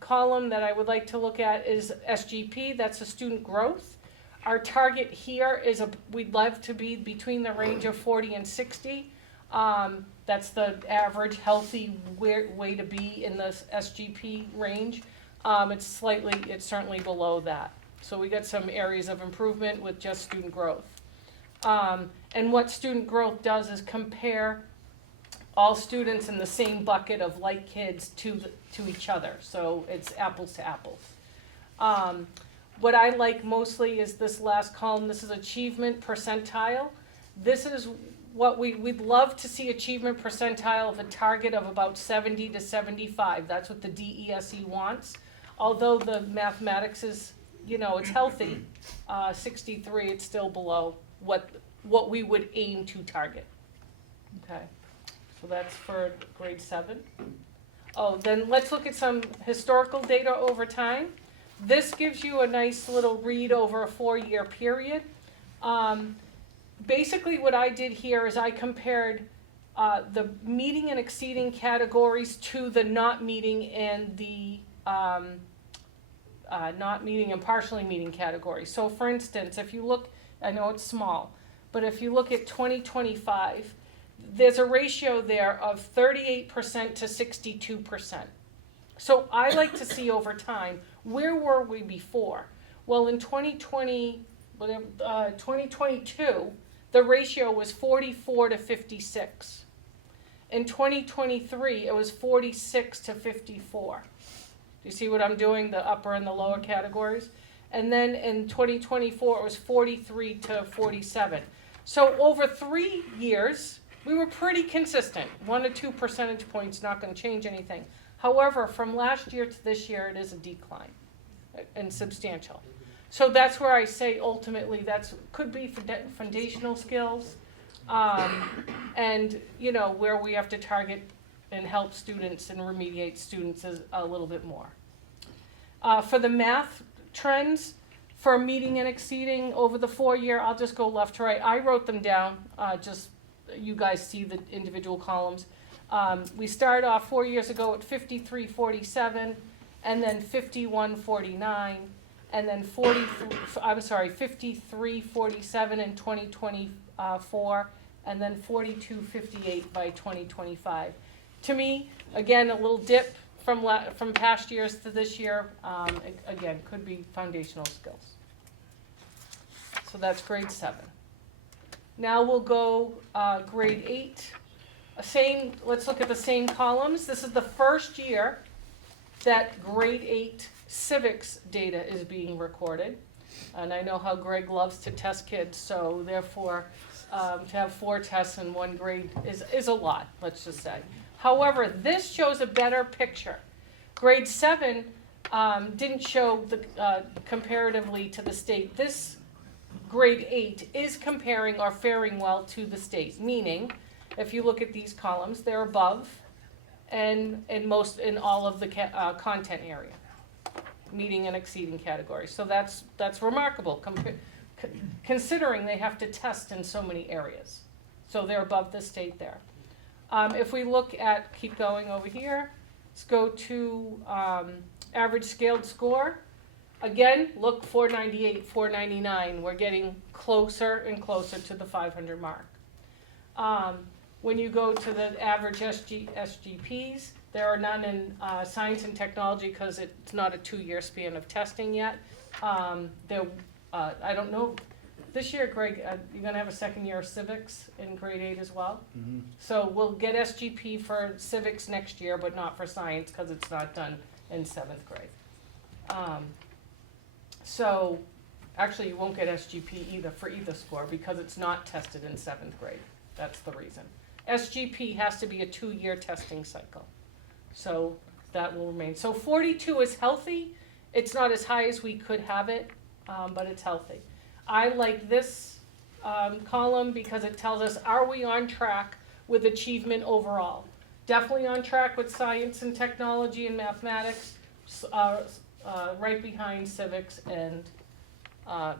column that I would like to look at is SGP, that's the student growth. Our target here is we'd love to be between the range of 40 and 60. That's the average healthy way to be in the SGP range. It's certainly below that. So we got some areas of improvement with just student growth. And what student growth does is compare all students in the same bucket of like kids to each other. So it's apples to apples. What I like mostly is this last column. This is achievement percentile. This is what we'd love to see achievement percentile of a target of about 70 to 75. That's what the DESE wants. Although the mathematics is, it's healthy, 63, it's still below what we would aim to target. Okay, so that's for grade 7. Oh, then let's look at some historical data over time. This gives you a nice little read over a 4-year period. Basically what I did here is I compared the meeting and exceeding categories to the not meeting and the not meeting and partially meeting categories. So for instance, if you look, I know it's small, but if you look at 2025, there's a ratio there of 38% to 62%. So I like to see over time, where were we before? Well, in 2022, the ratio was 44 to 56. In 2023, it was 46 to 54. Do you see what I'm doing, the upper and the lower categories? And then in 2024, it was 43 to 47. So over 3 years, we were pretty consistent. 1 to 2 percentage points, not going to change anything. However, from last year to this year, it is a decline, and substantial. So that's where I say ultimately could be foundational skills, and where we have to target and help students and remediate students is a little bit more. For the math trends, for meeting and exceeding over the 4-year, I'll just go left to right. I wrote them down, just you guys see the individual columns. We started off 4 years ago at 53.47, and then 51.49, and then 53.47 in 2024, and then 42.58 by 2025. To me, again, a little dip from past years to this year. Again, could be foundational skills. So that's grade 7. Now we'll go grade 8. Let's look at the same columns. This is the first year that grade 8 civics data is being recorded. And I know how Greg loves to test kids, so therefore, to have 4 tests in one grade is a lot, let's just say. However, this shows a better picture. Grade 7 didn't show comparatively to the state. This grade 8 is comparing or faring well to the state, meaning if you look at these columns, they're above and in all of the content area, meeting and exceeding categories. So that's remarkable considering they have to test in so many areas. So they're above the state there. If we look at, keep going over here, let's go to average scaled score. Again, look 498, 499. We're getting closer and closer to the 500 mark. When you go to the average SGPs, there are none in science and technology because it's not a 2-year span of testing yet. I don't know. This year, Greg, you're going to have a second year of civics in grade 8 as well. Mm-hmm. So we'll get SGP for civics next year, but not for science because it's not done in 7th grade. So actually, you won't get SGP either for either score because it's not tested in 7th grade. That's the reason. SGP has to be a 2-year testing cycle. So that will remain. So 42 is healthy. It's not as high as we could have it, but it's healthy. I like this column because it tells us, are we on track with achievement overall? Definitely on track with science and technology and mathematics, right behind civics and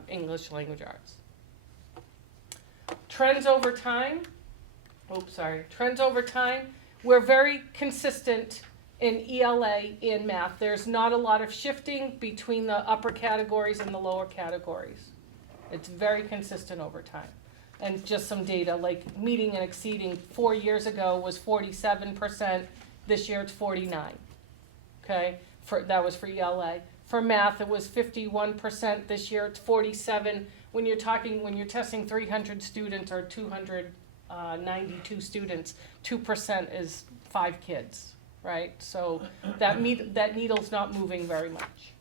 English language arts. Trends over time. Trends over time. We're very consistent in ELA and math. There's not a lot of shifting between the upper categories and the lower categories. It's very consistent over time. And just some data, like meeting and exceeding 4 years ago was 47%. This year it's 49. Okay, that was for ELA. For math, it was 51%. This year it's 47. When you're testing 300 students or 292 students, 2% is 5 kids, right? So that needle's not moving very much.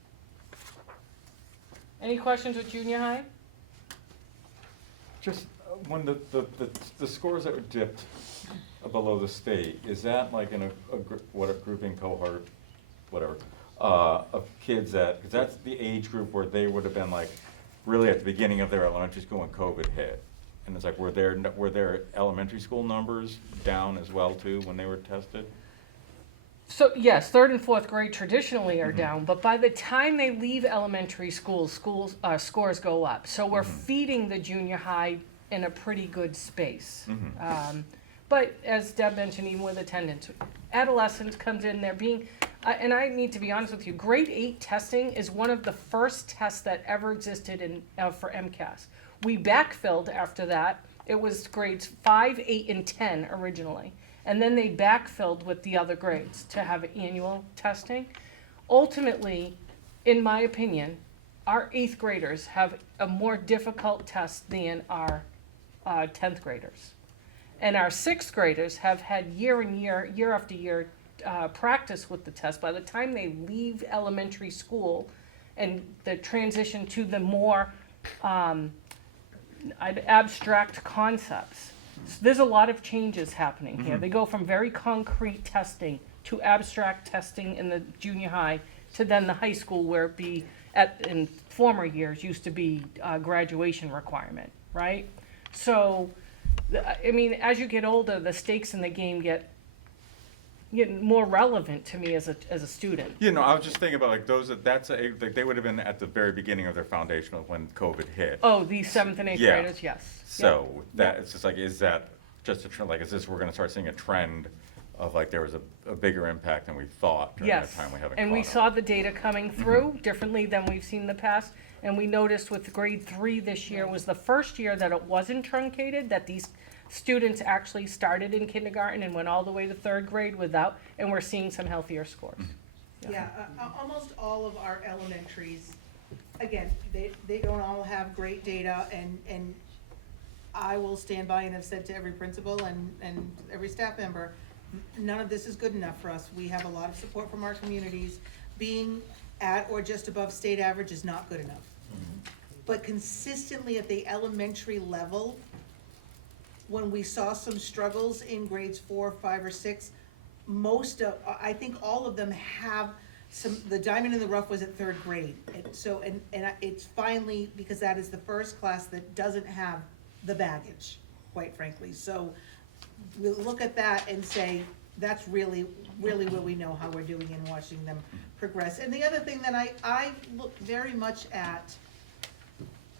Any questions with junior high? Just when the scores that were dipped below the state, is that like in a grouping cohort, whatever, of kids because that's the age group where they would have been like really at the beginning of their elementary school when COVID hit. And it's like, were their elementary school numbers down as well too when they were tested? So yes, 3rd and 4th grade traditionally are down, but by the time they leave elementary school, scores go up. So we're feeding the junior high in a pretty good space. But as Deb mentioned, even with attendance, adolescence comes in there being, and I need to be honest with you, grade 8 testing is one of the first tests that ever existed for MCAS. We backfilled after that. It was grades 5, 8, and 10 originally. And then they backfilled with the other grades to have annual testing. Ultimately, in my opinion, our 8th graders have a more difficult test than our 10th graders. And our 6th graders have had year after year practice with the test. By the time they leave elementary school and the transition to the more abstract concepts, there's a lot of changes happening here. They go from very concrete testing to abstract testing in the junior high to then the high school where it be in former years used to be a graduation requirement, right? So, I mean, as you get older, the stakes in the game get more relevant to me as a student. You know, I was just thinking about like they would have been at the very beginning of their foundational when COVID hit. Oh, these 7th and 8th graders, yes. So it's just like, is that just a trend? Like, is this we're going to start seeing a trend of like there was a bigger impact than we thought during the time we haven't. And we saw the data coming through differently than we've seen in the past. And we noticed with grade 3 this year was the first year that it wasn't truncated, that these students actually started in kindergarten and went all the way to 3rd grade without, and we're seeing some healthier scores. Almost all of our elementaries, again, they don't all have great data, and I will stand by and have said to every principal and every staff member, none of this is good enough for us. We have a lot of support from our communities. Being at or just above state average is not good enough. But consistently at the elementary level, when we saw some struggles in grades 4, 5, or 6, I think all of them have the diamond in the rough was at 3rd grade. It's finally, because that is the first class that doesn't have the baggage, quite frankly. So we'll look at that and say, that's really where we know how we're doing in watching them progress. And the other thing that I look very much at,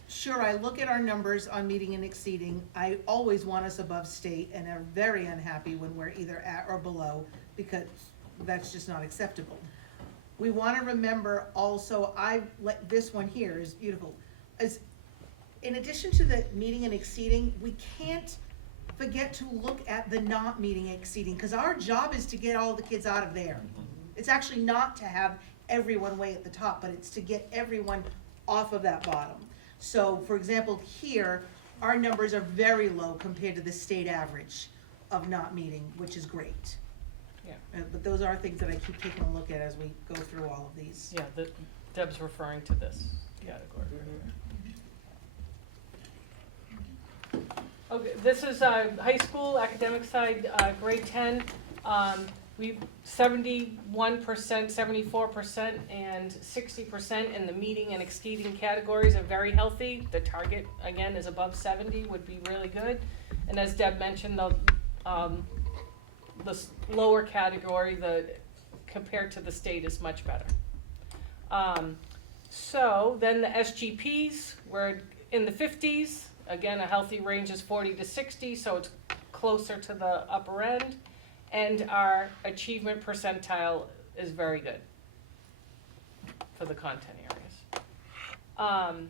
sure, I look at our numbers on meeting and exceeding. I always want us above state and are very unhappy when we're either at or below, because that's just not acceptable. We want to remember also, this one here is beautiful, is in addition to the meeting and exceeding, we can't forget to look at the not meeting and exceeding, because our job is to get all the kids out of there. It's actually not to have everyone way at the top, but it's to get everyone off of that bottom. So, for example, here, our numbers are very low compared to the state average of not meeting, which is great. Yeah. But those are things that I keep taking a look at as we go through all of these. Yeah, Deb's referring to this category. Okay, this is high school academic side, grade 10. We 71%, 74%, and 60% in the meeting and exceeding categories are very healthy. The target, again, is above 70, would be really good. And as Deb mentioned, the lower category, compared to the state, is much better. So then the SGPs, we're in the 50s. Again, a healthy range is 40 to 60, so it's closer to the upper end. And our achievement percentile is very good for the content areas.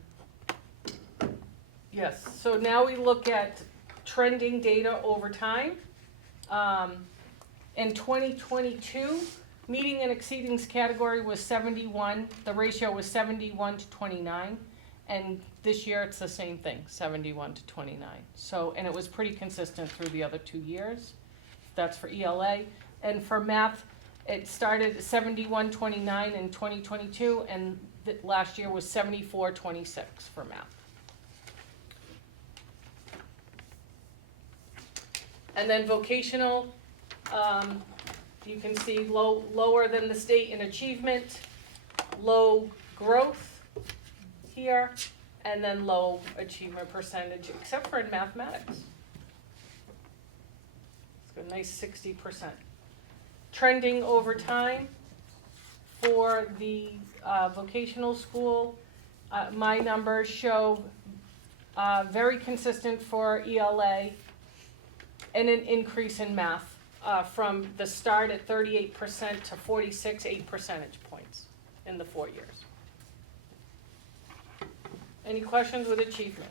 Yes, so now we look at trending data over time. In 2022, meeting and exceeding category was 71. The ratio was 71 to 29. And this year it's the same thing, 71 to 29. So, and it was pretty consistent through the other 2 years. That's for ELA. And for math, it started 71-29 in 2022, and last year was 74-26 for math. And then vocational, you can see lower than the state in achievement, low growth here, and then low achievement percentage, except for in mathematics. A nice 60%. Trending over time for the vocational school, my numbers show very consistent for ELA and an increase in math from the start at 38% to 46, 8 percentage points in the 4 years. Any questions with achievement?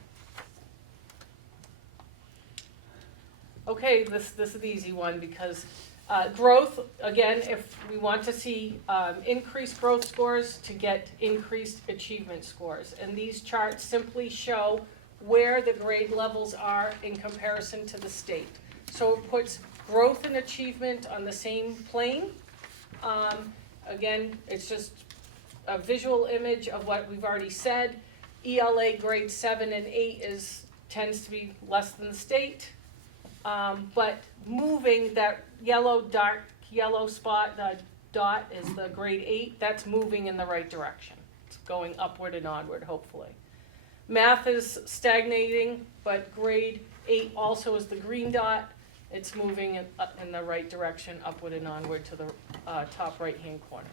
Okay, this is the easy one because growth, again, if we want to see increased growth scores to get increased achievement scores. And these charts simply show where the grade levels are in comparison to the state. So it puts growth and achievement on the same plane. Again, it's just a visual image of what we've already said. ELA grade 7 and 8 tends to be less than the state. But moving that dark yellow spot, the dot is the grade 8, that's moving in the right direction. It's going upward and onward, hopefully. Math is stagnating, but grade 8 also is the green dot. It's moving in the right direction, upward and onward to the top right-hand corner.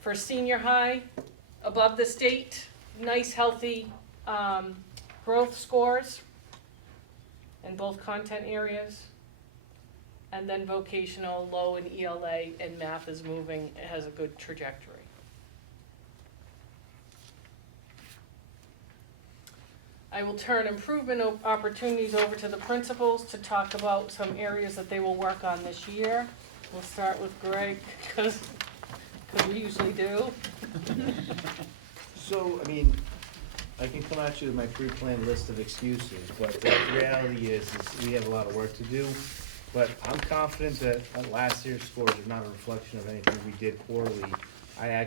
For senior high, above the state, nice healthy growth scores in both content areas. And then vocational, low in ELA, and math is moving, it has a good trajectory. I will turn improvement opportunities over to the principals to talk about some areas that they will work on this year. We'll start with Greg, because we usually do. So, I mean, I can come at you with my pre-planned list of excuses, but the reality is we have a lot of work to do. But I'm confident that last year's scores are not a reflection of anything we did poorly. I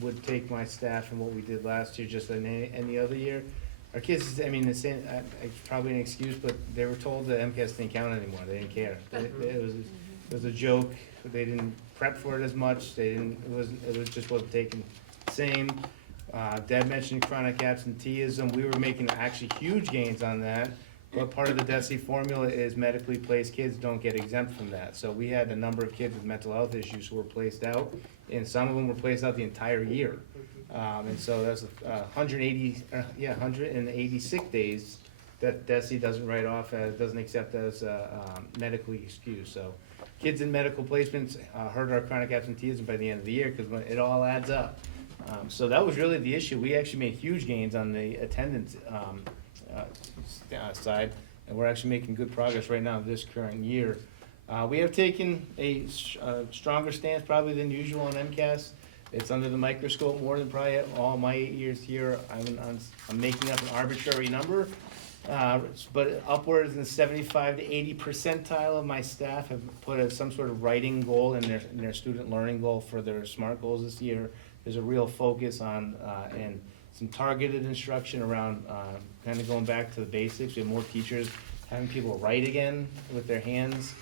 would take my staff and what we did last year just like any other year. Our kids, I mean, it's probably an excuse, but they were told that MCAS didn't count anymore. They didn't care. It was a joke. They didn't prep for it as much. It was just wasn't taken same. Deb mentioned chronic absenteeism. We were making actually huge gains on that. But part of the DESE formula is medically placed kids don't get exempt from that. So we had a number of kids with mental health issues who were placed out, and some of them were placed out the entire year. And so that's 180 sick days that DESE doesn't write off as, doesn't accept as medically excused. So kids in medical placements hurt our chronic absenteeism by the end of the year because it all adds up. So that was really the issue. We actually made huge gains on the attendance side, and we're actually making good progress right now this current year. We have taken a stronger stance probably than usual on MCAS. It's under the microscope more than probably all my 8 years here. I'm making up an arbitrary number, but upwards in the 75 to 80 percentile of my staff have put some sort of writing goal in their student learning goal for their SMART goals this year. There's a real focus on and some targeted instruction around kind of going back to the basics. We have more teachers having people write again with their hands.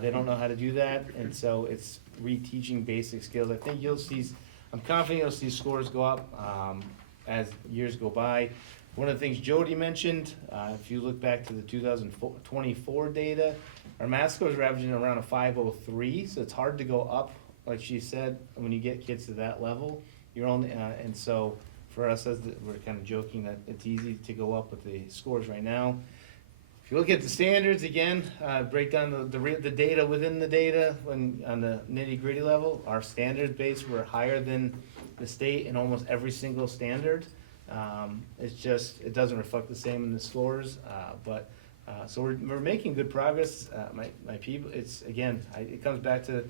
They don't know how to do that, and so it's reteaching basic skills. I think I'm confident you'll see scores go up as years go by. One of the things Jody mentioned, if you look back to the 2024 data, our math scores are averaging around a 503, so it's hard to go up, like she said, when you get kids to that level. You're only, and so for us, we're kind of joking that it's easy to go up with the scores right now. If you look at the standards again, break down the data within the data on the nitty-gritty level, our standards base were higher than the state in almost every single standard. It doesn't reflect the same in the scores, so we're making good progress. My people, it comes back to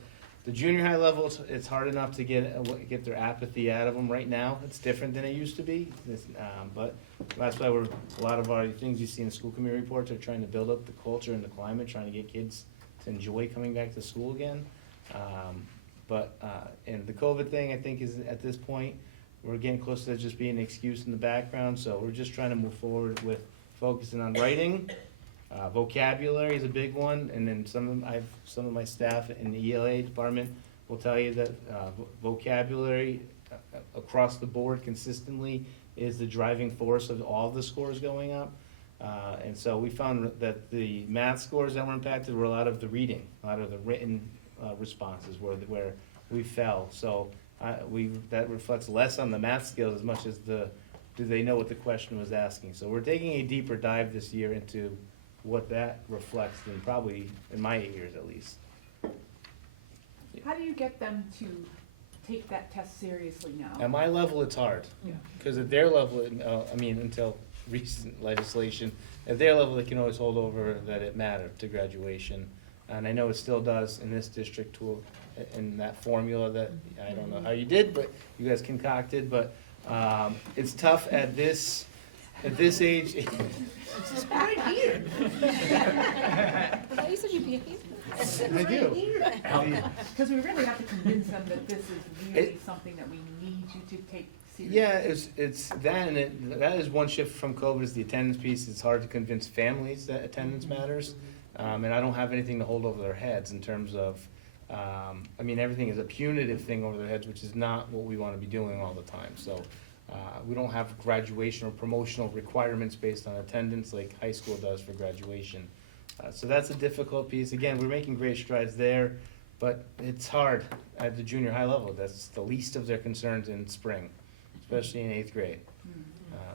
the junior high level. It's hard enough to get their apathy out of them right now. It's different than it used to be, but that's why a lot of our things you see in the school committee reports are trying to build up the culture and the climate, trying to get kids to enjoy coming back to school again. And the COVID thing, I think, is at this point, we're getting close to just being an excuse in the background, so we're just trying to move forward with focusing on writing. Vocabulary is a big one, and then some of my staff in the ELA department will tell you that vocabulary across the board consistently is the driving force of all the scores going up. And so we found that the math scores that were impacted were a lot of the reading, a lot of the written responses where we fell. So that reflects less on the math skills as much as do they know what the question was asking. So we're taking a deeper dive this year into what that reflects than probably in my 8 years at least. How do you get them to take that test seriously now? At my level, it's hard. Yeah. Because at their level, until recent legislation, at their level, they can always hold over that it mattered to graduation. And I know it still does in this district tool, in that formula that, I don't know how you did, but you guys concocted, but it's tough at this age. It's right here. I thought you said you'd be here. I do. Because we really have to convince them that this is really something that we need you to take seriously. Yeah, it's that, and that is one shift from COVID is the attendance piece. It's hard to convince families that attendance matters, and I don't have anything to hold over their heads in terms of, everything is a punitive thing over their heads, which is not what we want to be doing all the time. So we don't have graduation or promotional requirements based on attendance like high school does for graduation. So that's a difficult piece. Again, we're making great strides there, but it's hard at the junior high level. That's the least of their concerns in spring, especially in 8th grade.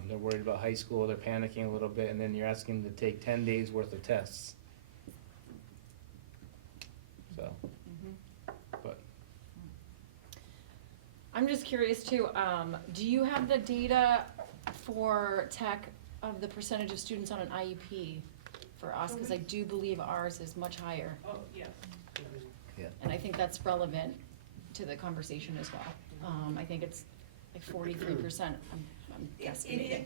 They're worried about high school, they're panicking a little bit, and then you're asking them to take 10 days worth of tests. So, but. I'm just curious too, do you have the data for tech of the percentage of students on an IEP for us? Because I do believe ours is much higher. Oh, yeah. Yeah. And I think that's relevant to the conversation as well. I think it's like 43%. I'm guesstimating.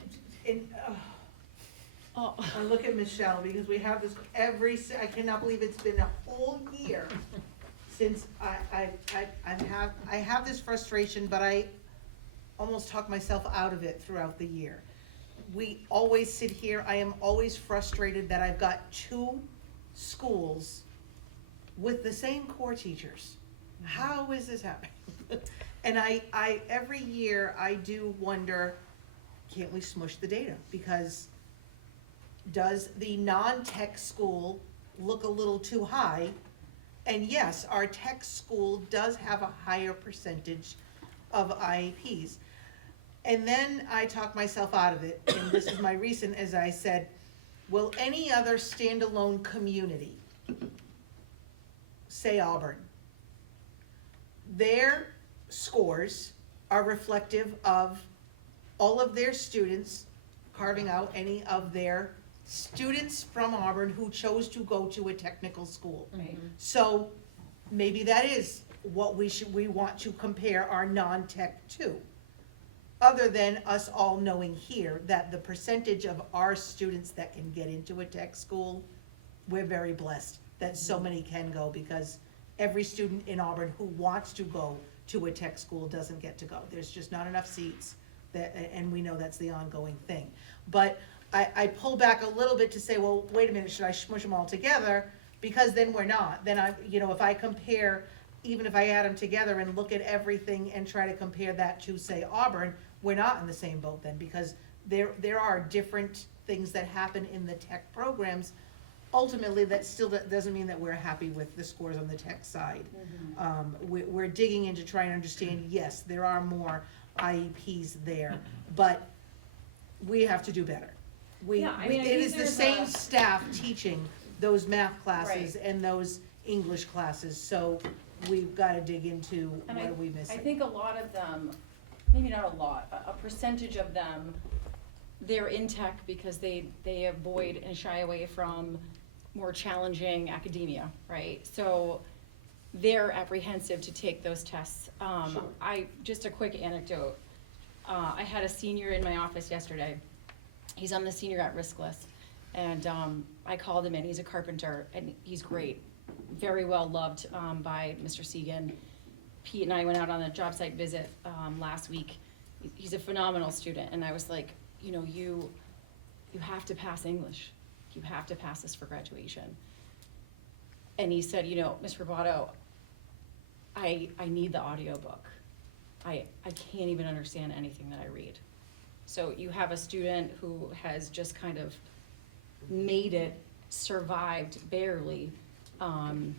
Oh. I look at Michelle, because we have this I cannot believe it's been a whole year since I have this frustration, but I almost talk myself out of it throughout the year. We always sit here, I am always frustrated that I've got 2 schools with the same core teachers. How is this happening? And I every year I do wonder, can't we smush the data? Because does the non-tech school look a little too high? And yes, our tech school does have a higher percentage of IEPs. And then I talk myself out of it, and this is my recent, as I said, will any other standalone community, say Auburn, their scores are reflective of all of their students, carving out any of their students from Auburn who chose to go to a technical school. Right. So maybe that is what we want to compare our non-tech to. Other than us all knowing here that the percentage of our students that can get into a tech school, we're very blessed that so many can go, because every student in Auburn who wants to go to a tech school doesn't get to go. There's just not enough seats, and we know that's the ongoing thing. But I pull back a little bit to say, well, wait a minute, should I smush them all together? Because then we're not. Then if I compare, even if I add them together and look at everything and try to compare that to, say, Auburn, we're not in the same boat then, because there are different things that happen in the tech programs. Ultimately, that still doesn't mean that we're happy with the scores on the tech side. We're digging in to try and understand, yes, there are more IEPs there, but we have to do better. Yeah, I mean, I It think is the there's same a- staff teaching those math classes Right. and those English classes, so we've gotta dig into And what are we missing. I think a lot of them, maybe not a lot, a percentage of them, they're in tech because they avoid and shy away from more challenging academia, right? So they're apprehensive to take those tests. Just a quick anecdote. I had a senior in my office yesterday. He's on the senior at risk list. And I called him in, he's a carpenter, and he's great. Very well loved by Mr. Segan. Pete and I went out on a job site visit last week. He's a phenomenal student, and I was like, you have to pass English. You have to pass this for graduation. And he said, Ms. Roboto, I need the audiobook. I can't even understand anything that I read. So you have a student who has just kind of made it, survived barely, and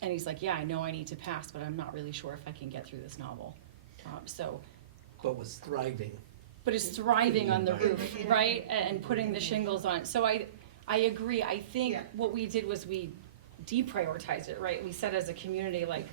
he's like, yeah, I know I need to pass, but I'm not really sure if I can get through this novel. But was thriving. But is thriving on the roof, right, and putting the shingles on. So I agree. I think what we did was we deprioritized it, right? We said as a community, like,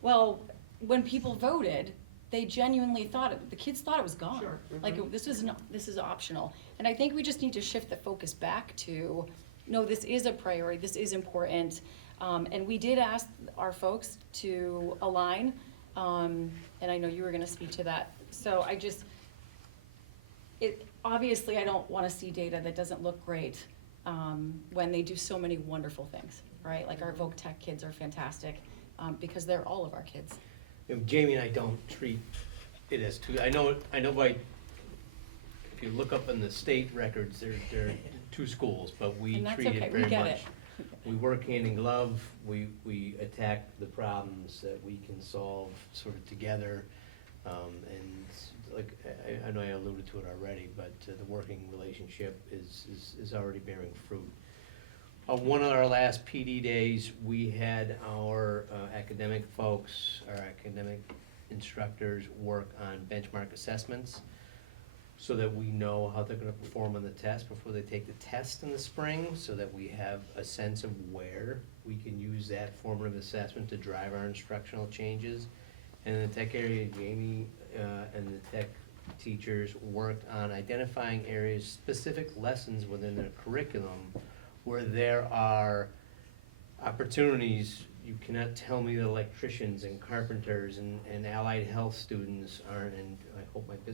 well, when people voted, they genuinely thought the kids thought it was gone. Sure. Like, this is optional. And I think we just need to shift the focus back to, no, this is a priority, this is important. And we did ask our folks to align, and I know you were gonna speak to that. So obviously I don't wanna see data that doesn't look great, when they do so many wonderful things, right? Like our Voc Tech kids are fantastic, because they're all of our kids. Jamie and I don't treat it as two, I know if you look up in the state records, there are 2 schools, but we And that's treat okay, it we very get much. it. We work hand in glove, we attack the problems that we can solve sort of together. And like, I know I alluded to it already, but the working relationship is already bearing fruit. One of our last PD days, we had our academic folks, our academic instructors work on benchmark assessments so that we know how they're gonna perform on the test before they take the test in the spring, so that we have a sense of where we can use that formative assessment to drive our instructional changes. And in the tech area, Jamie and the tech teachers worked on identifying areas, specific lessons within their curriculum where there are opportunities you cannot tell me that electricians and carpenters and allied health students are, and I hope the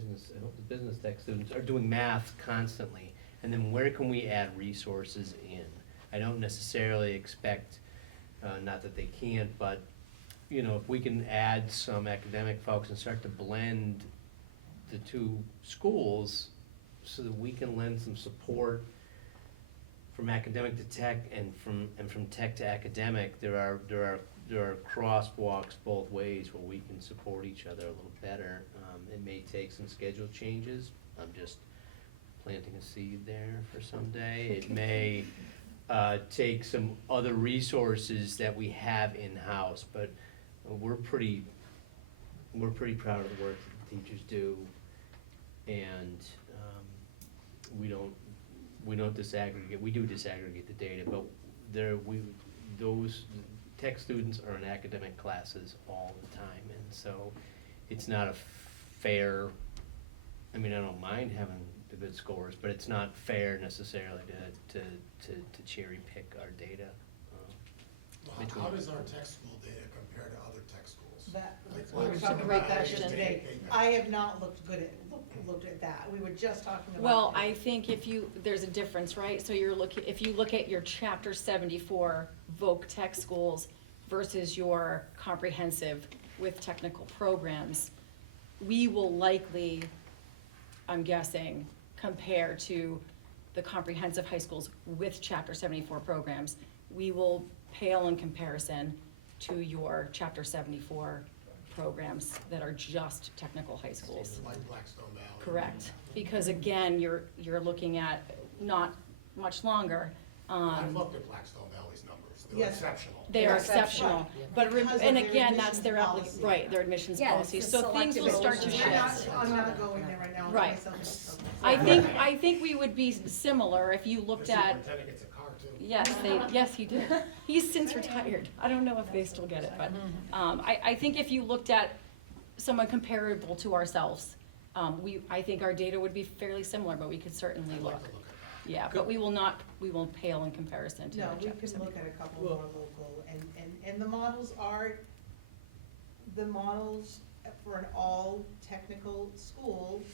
business tech students are doing math constantly. And then where can we add resources in? I don't necessarily expect, not that they can't, but, you know, if we can add some academic folks and start to blend the two schools so that we can lend some support from academic to tech and from tech to academic, there are crosswalks both ways where we can support each other a little better. It may take some schedule changes. I'm just planting a seed there for someday. It may take some other resources that we have in-house, but we're pretty proud of the work that the teachers do, and we don't disaggregate. We do disaggregate the data, but those tech students are in academic classes all the time, and so it's not a fair. I mean, I don't mind having the good scores, but it's not fair necessarily to cherry pick our data. How does our tech school data compare to other tech schools? That, Like, we were what talking was about that it? today. I have not looked at that. We were just talking about. Well, I think there's a difference, right? So if you look at your chapter 74 voc tech schools versus your comprehensive with technical programs, we will likely, I'm guessing, compare to the comprehensive high schools with chapter 74 programs. We will pale in comparison to your chapter 74 programs that are just technical high schools. Like Blackstone Valley. Correct, because again, you're looking at not much longer. I've looked at Blackstone Valley's numbers. They're Yes. exceptional. They are exceptional, but, Because of and their again, that's their, admissions policy. right, their admissions Yeah, policy, it's a so things will selective start to admissions. shift. I'm not going there right now. Right. Myself. I think we would be similar if you looked The at, superintendent gets a car too. yes, he did. He's since retired. I don't know if they still get it, but, I think if you looked at someone comparable to ourselves, I think our data would be fairly similar, but we could certainly I'd look. like to look at Yeah, but we won't pale in comparison to No, our we chapter can look 74. at a couple more local, and the models for an all technical school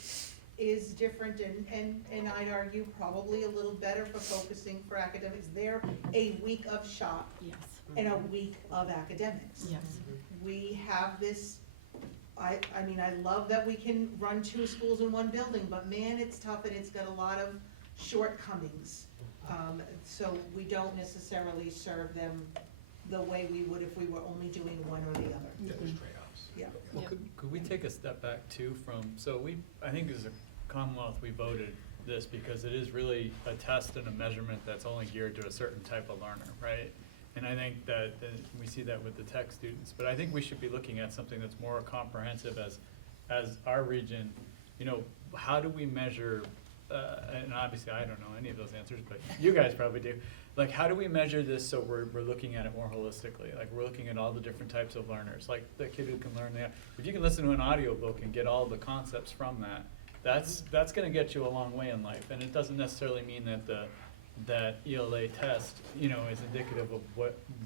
is different and I'd argue probably a little better for focusing for academics. They're a week of shop Yes, and a week of academics. yes. We have this, I mean, I love that we can run two schools in one building, but man, it's tough and it's got a lot of shortcomings. So we don't necessarily serve them the way we would if we were only doing one or the other. There's trade-offs. Yeah. Well, Yep. could we take a step back too so I think as a Commonwealth, we voted this because it is really a test and a measurement that's only geared to a certain type of learner, right? And I think that we see that with the tech students, but I think we should be looking at something that's more comprehensive as our region, you know, how do we measure, and obviously I don't know any of those answers, but you guys probably do. Like, how do we measure this so we're looking at it more holistically? Like, we're looking at all the different types of learners, like the kid who can learn if you can listen to an audiobook and get all the concepts from that's gonna get you a long way in life, and it doesn't necessarily mean that ELA test, you know, is indicative of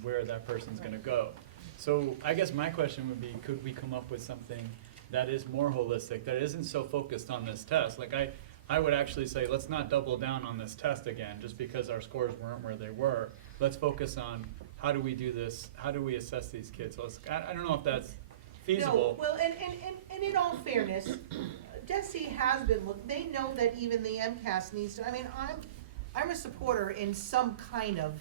where that person's gonna go. So I guess my question would be, could we come up with something that is more holistic, that isn't so focused on this test? Like I would actually say, let's not double down on this test again, just because our scores weren't where they were. Let's focus on how do we do this, how do we assess these kids? So I don't know if that's feasible. No, well, and in all fairness, DESE has been, they know that even the MCAS needs to, I mean, I'm a supporter in some kind of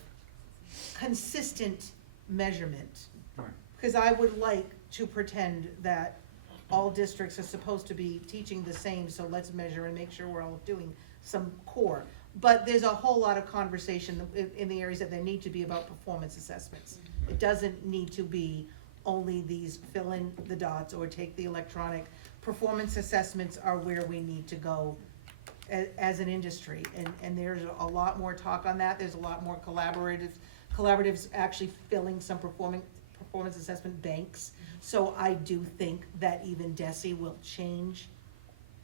consistent measurement. Right. Because I would like to pretend that all districts are supposed to be teaching the same, so let's measure and make sure we're all doing some core. But there's a whole lot of conversation in the areas that there need to be about performance assessments. It doesn't need to be only these fill in the dots or take the electronic. Performance assessments are where we need to go as an industry, and there's a lot more talk on that. There's a lot more collaboratives actually filling some performance assessment banks. So I do think that even DESE will change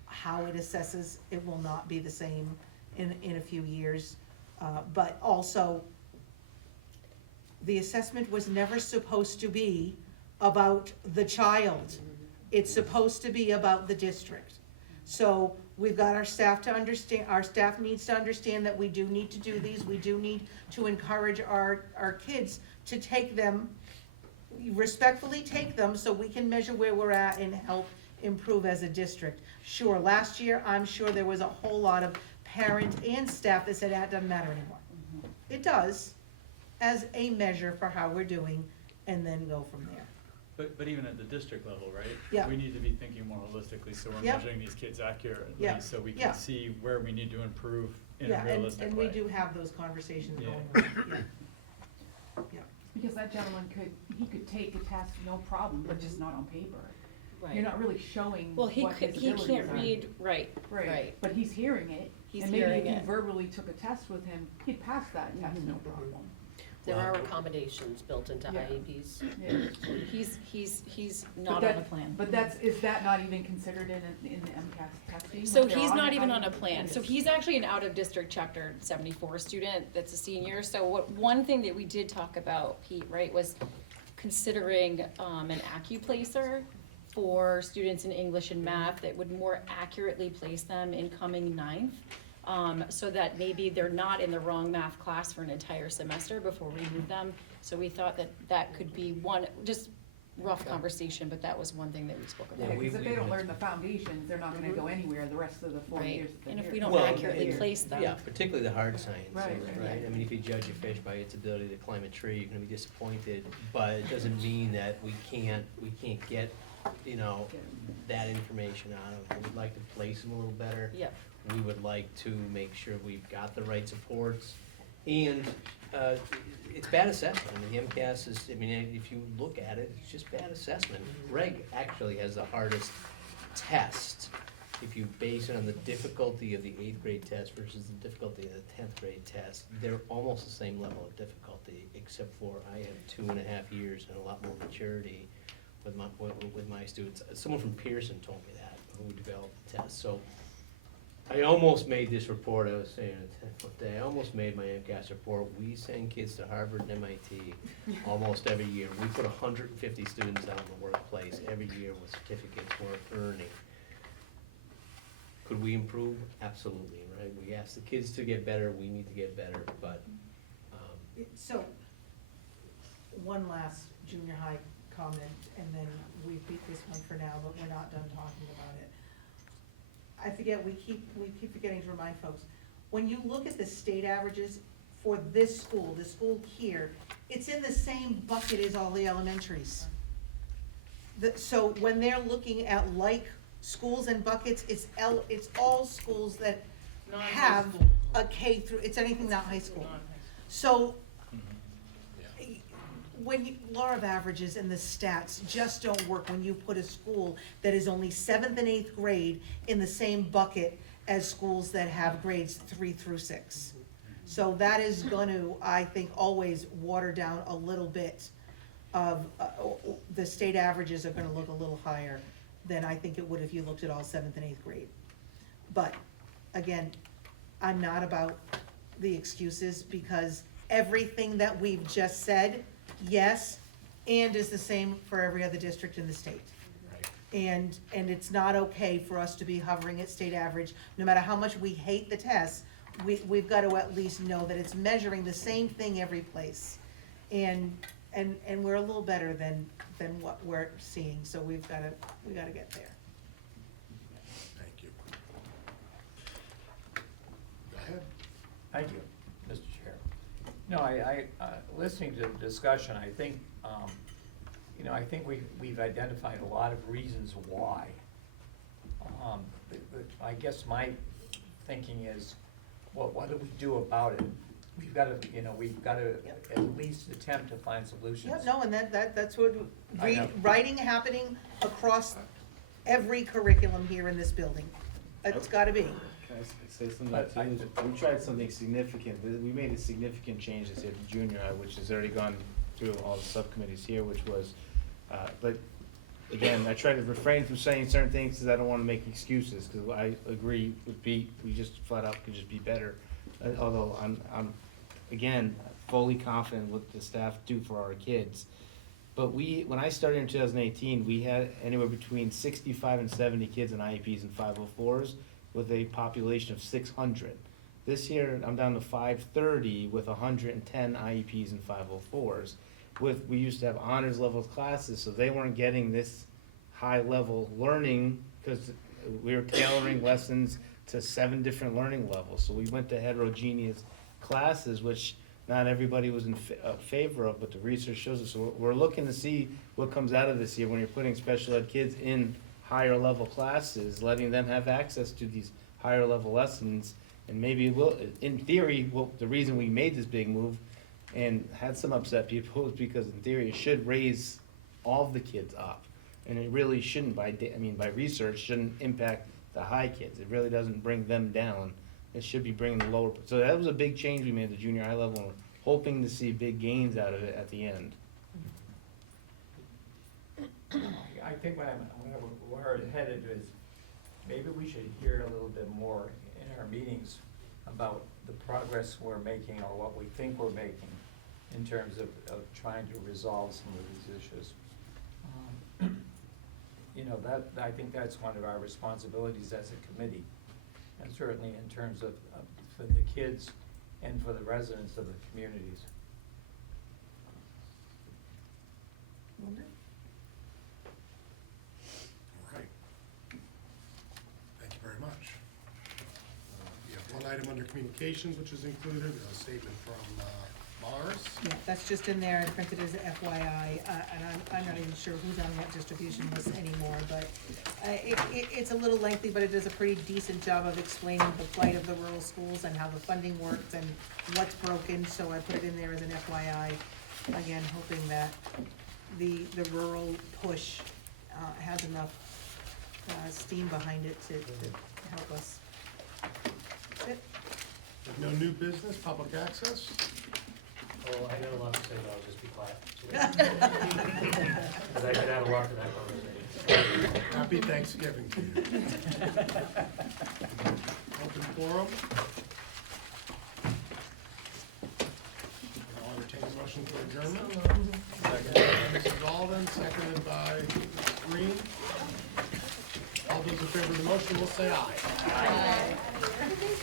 how it assesses. It will not be the same in a few years. But also, the assessment was never supposed to be about the child. It's supposed to be about the district. So we've got our staff to understand, our staff needs to understand that we do need to do these, we do need to encourage our kids to take them, respectfully take them, so we can measure where we're at and help improve as a district. Sure, last year, I'm sure there was a whole lot of parent and staff that said, that doesn't matter anymore. It does, as a measure for how we're doing, and then go from there. But even at the district level, right? Yeah. We need to be thinking more holistically, so we're Yep. measuring these kids accurately, Yeah. so we Yeah. can see where we need to improve in a Yeah, realistic way. and we do have those conversations Yeah. going on, yeah. Because that gentleman he could take a test, no problem, but just not on paper. Right. You're not really showing Well, what he his can't abilities are. read, right, right. But he's hearing it, He's and maybe hearing if you it. verbally took a test with him, he'd pass that test, no problem. There are accommodations built into Yeah. IEPs. Yeah. He's But not that- on a plan. But is that not even considered in the MCAS testing? So Like, they're he's on not it? even on a plan. So he's actually an out-of-district chapter 74 student that's a senior. So one thing that we did talk about, Pete, right, was considering an AccuPlacer for students in English and math that would more accurately place them in coming ninth. So that maybe they're not in the wrong math class for an entire semester before we move them. So we thought that that could be one, just rough conversation, but that was one thing that we spoke about. Yeah, because if they don't learn the foundations, they're not gonna go anywhere the rest of the 4 Right. years. that And if they're we here. don't accurately place them. Yeah, particularly the hard sciences, Right, right? right. I mean, if you judge a fish by its ability to climb a tree, you're gonna be disappointed, but it doesn't mean that we can't get, you know, that information out of them. We'd like to place them a little better. Yep. We would like to make sure we've got the right supports, and, it's bad assessment. I mean, the MCAS is, I mean, if you look at it, it's just bad assessment. Reg actually has the hardest test. If you base it on the difficulty of the 8th grade test versus the difficulty of the 10th grade test, they're almost the same level of difficulty, except for I have 2.5 years and a lot more maturity with my students. Someone from Pearson told me that, who developed the test. So I almost made this report, I was saying it one day, I almost made my MCAS report. We send kids to Harvard and MIT almost every year. We put 150 students out in the workplace every year with certificates worth earning. Could we improve? Absolutely, right? We ask the kids to get better, we need to get better, but, So, one last junior high comment, and then we beat this one for now, but we're not done talking about it. I forget, we keep forgetting to remind folks, when you look at the state averages for this school, the school here, it's in the same bucket as all the elementaries. So when they're looking at like schools and buckets, it's all schools that have a K through, it's anything not high school. So, law of averages and the stats just don't work when you put a school that is only 7th and 8th grade in the same bucket as schools that have grades 3 through 6. So that is gonna, I think, always water down a little bit of, the state averages are gonna look a little higher than I think it would if you looked at all 7th and 8th grade. But, again, I'm not about the excuses, because everything that we've just said, yes, and is the same for every other district in the state. And it's not okay for us to be hovering at state average, no matter how much we hate the tests, we've got to at least know that it's measuring the same thing every place. And we're a little better than what we're seeing, so we gotta get there. Thank you. Go ahead. Thank you, Mr. Chair. No, I listening to the discussion, I think, I think we've identified a lot of reasons why. I guess my thinking is, what do we do about it? We've gotta, at least attempt to find solutions. Yep, no, and that's what, I know. writing happening across every curriculum here in this building. It's gotta be. Can I say something too? We tried something significant, we made a significant change this year to junior high, which has already gone through all the subcommittees here, which was, but again, I try to refrain from saying certain things because I don't want to make excuses, because I agree with Pete, we just flat out could just be better. Although I'm, again, fully confident what the staff do for our kids. But when I started in 2018, we had anywhere between 65 and 70 kids in IEPs and 504s with a population of 600. This year, I'm down to 530 with 110 IEPs and 504s. We used to have honors level classes, so they weren't getting this high level learning because we were tailoring lessons to 7 different learning levels. So we went to heterogeneous classes, which not everybody was in favor of, but the research shows us. So we're looking to see what comes out of this year when you're putting special ed kids in higher level classes, letting them have access to these higher level lessons. And maybe in theory, the reason we made this big move and had some upset people is because in theory it should raise all of the kids up. And it really shouldn't by research, shouldn't impact the high kids. It really doesn't bring them down. It should be bringing the lower. So that was a big change we made at the junior high level, and we're hoping to see big gains out of it at the end. I think where we're headed is, maybe we should hear a little bit more in our meetings about the progress we're making or what we think we're making in terms of trying to resolve some of these issues. You know, I think that's one of our responsibilities as a committee, and certainly in terms of for the kids and for the residents of the communities. All right. Thank you very much. We have one item under communications, which is included, a statement from Mars. Yeah, that's just in there, I printed as FYI, and I'm not even sure who's on that distribution list anymore, but it's a little lengthy, but it does a pretty decent job of explaining the plight of the rural schools and how the funding works and what's broken, so I put it in there as an FYI. Again, hoping that the rural push has enough steam behind it to help us. That's it. No new business, public access? Oh, I got a lot to say, but I'll just be quiet. Because I could add a lot to that conversation. Happy Thanksgiving to you. Open forum. I'll entertain a motion for adjournment. Mrs. Alden, seconded by Mrs. Green. All those in favor of the motion will say aye. Aye.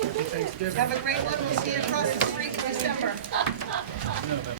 Happy Thanksgiving. Have a great one, we'll see you across the street in December.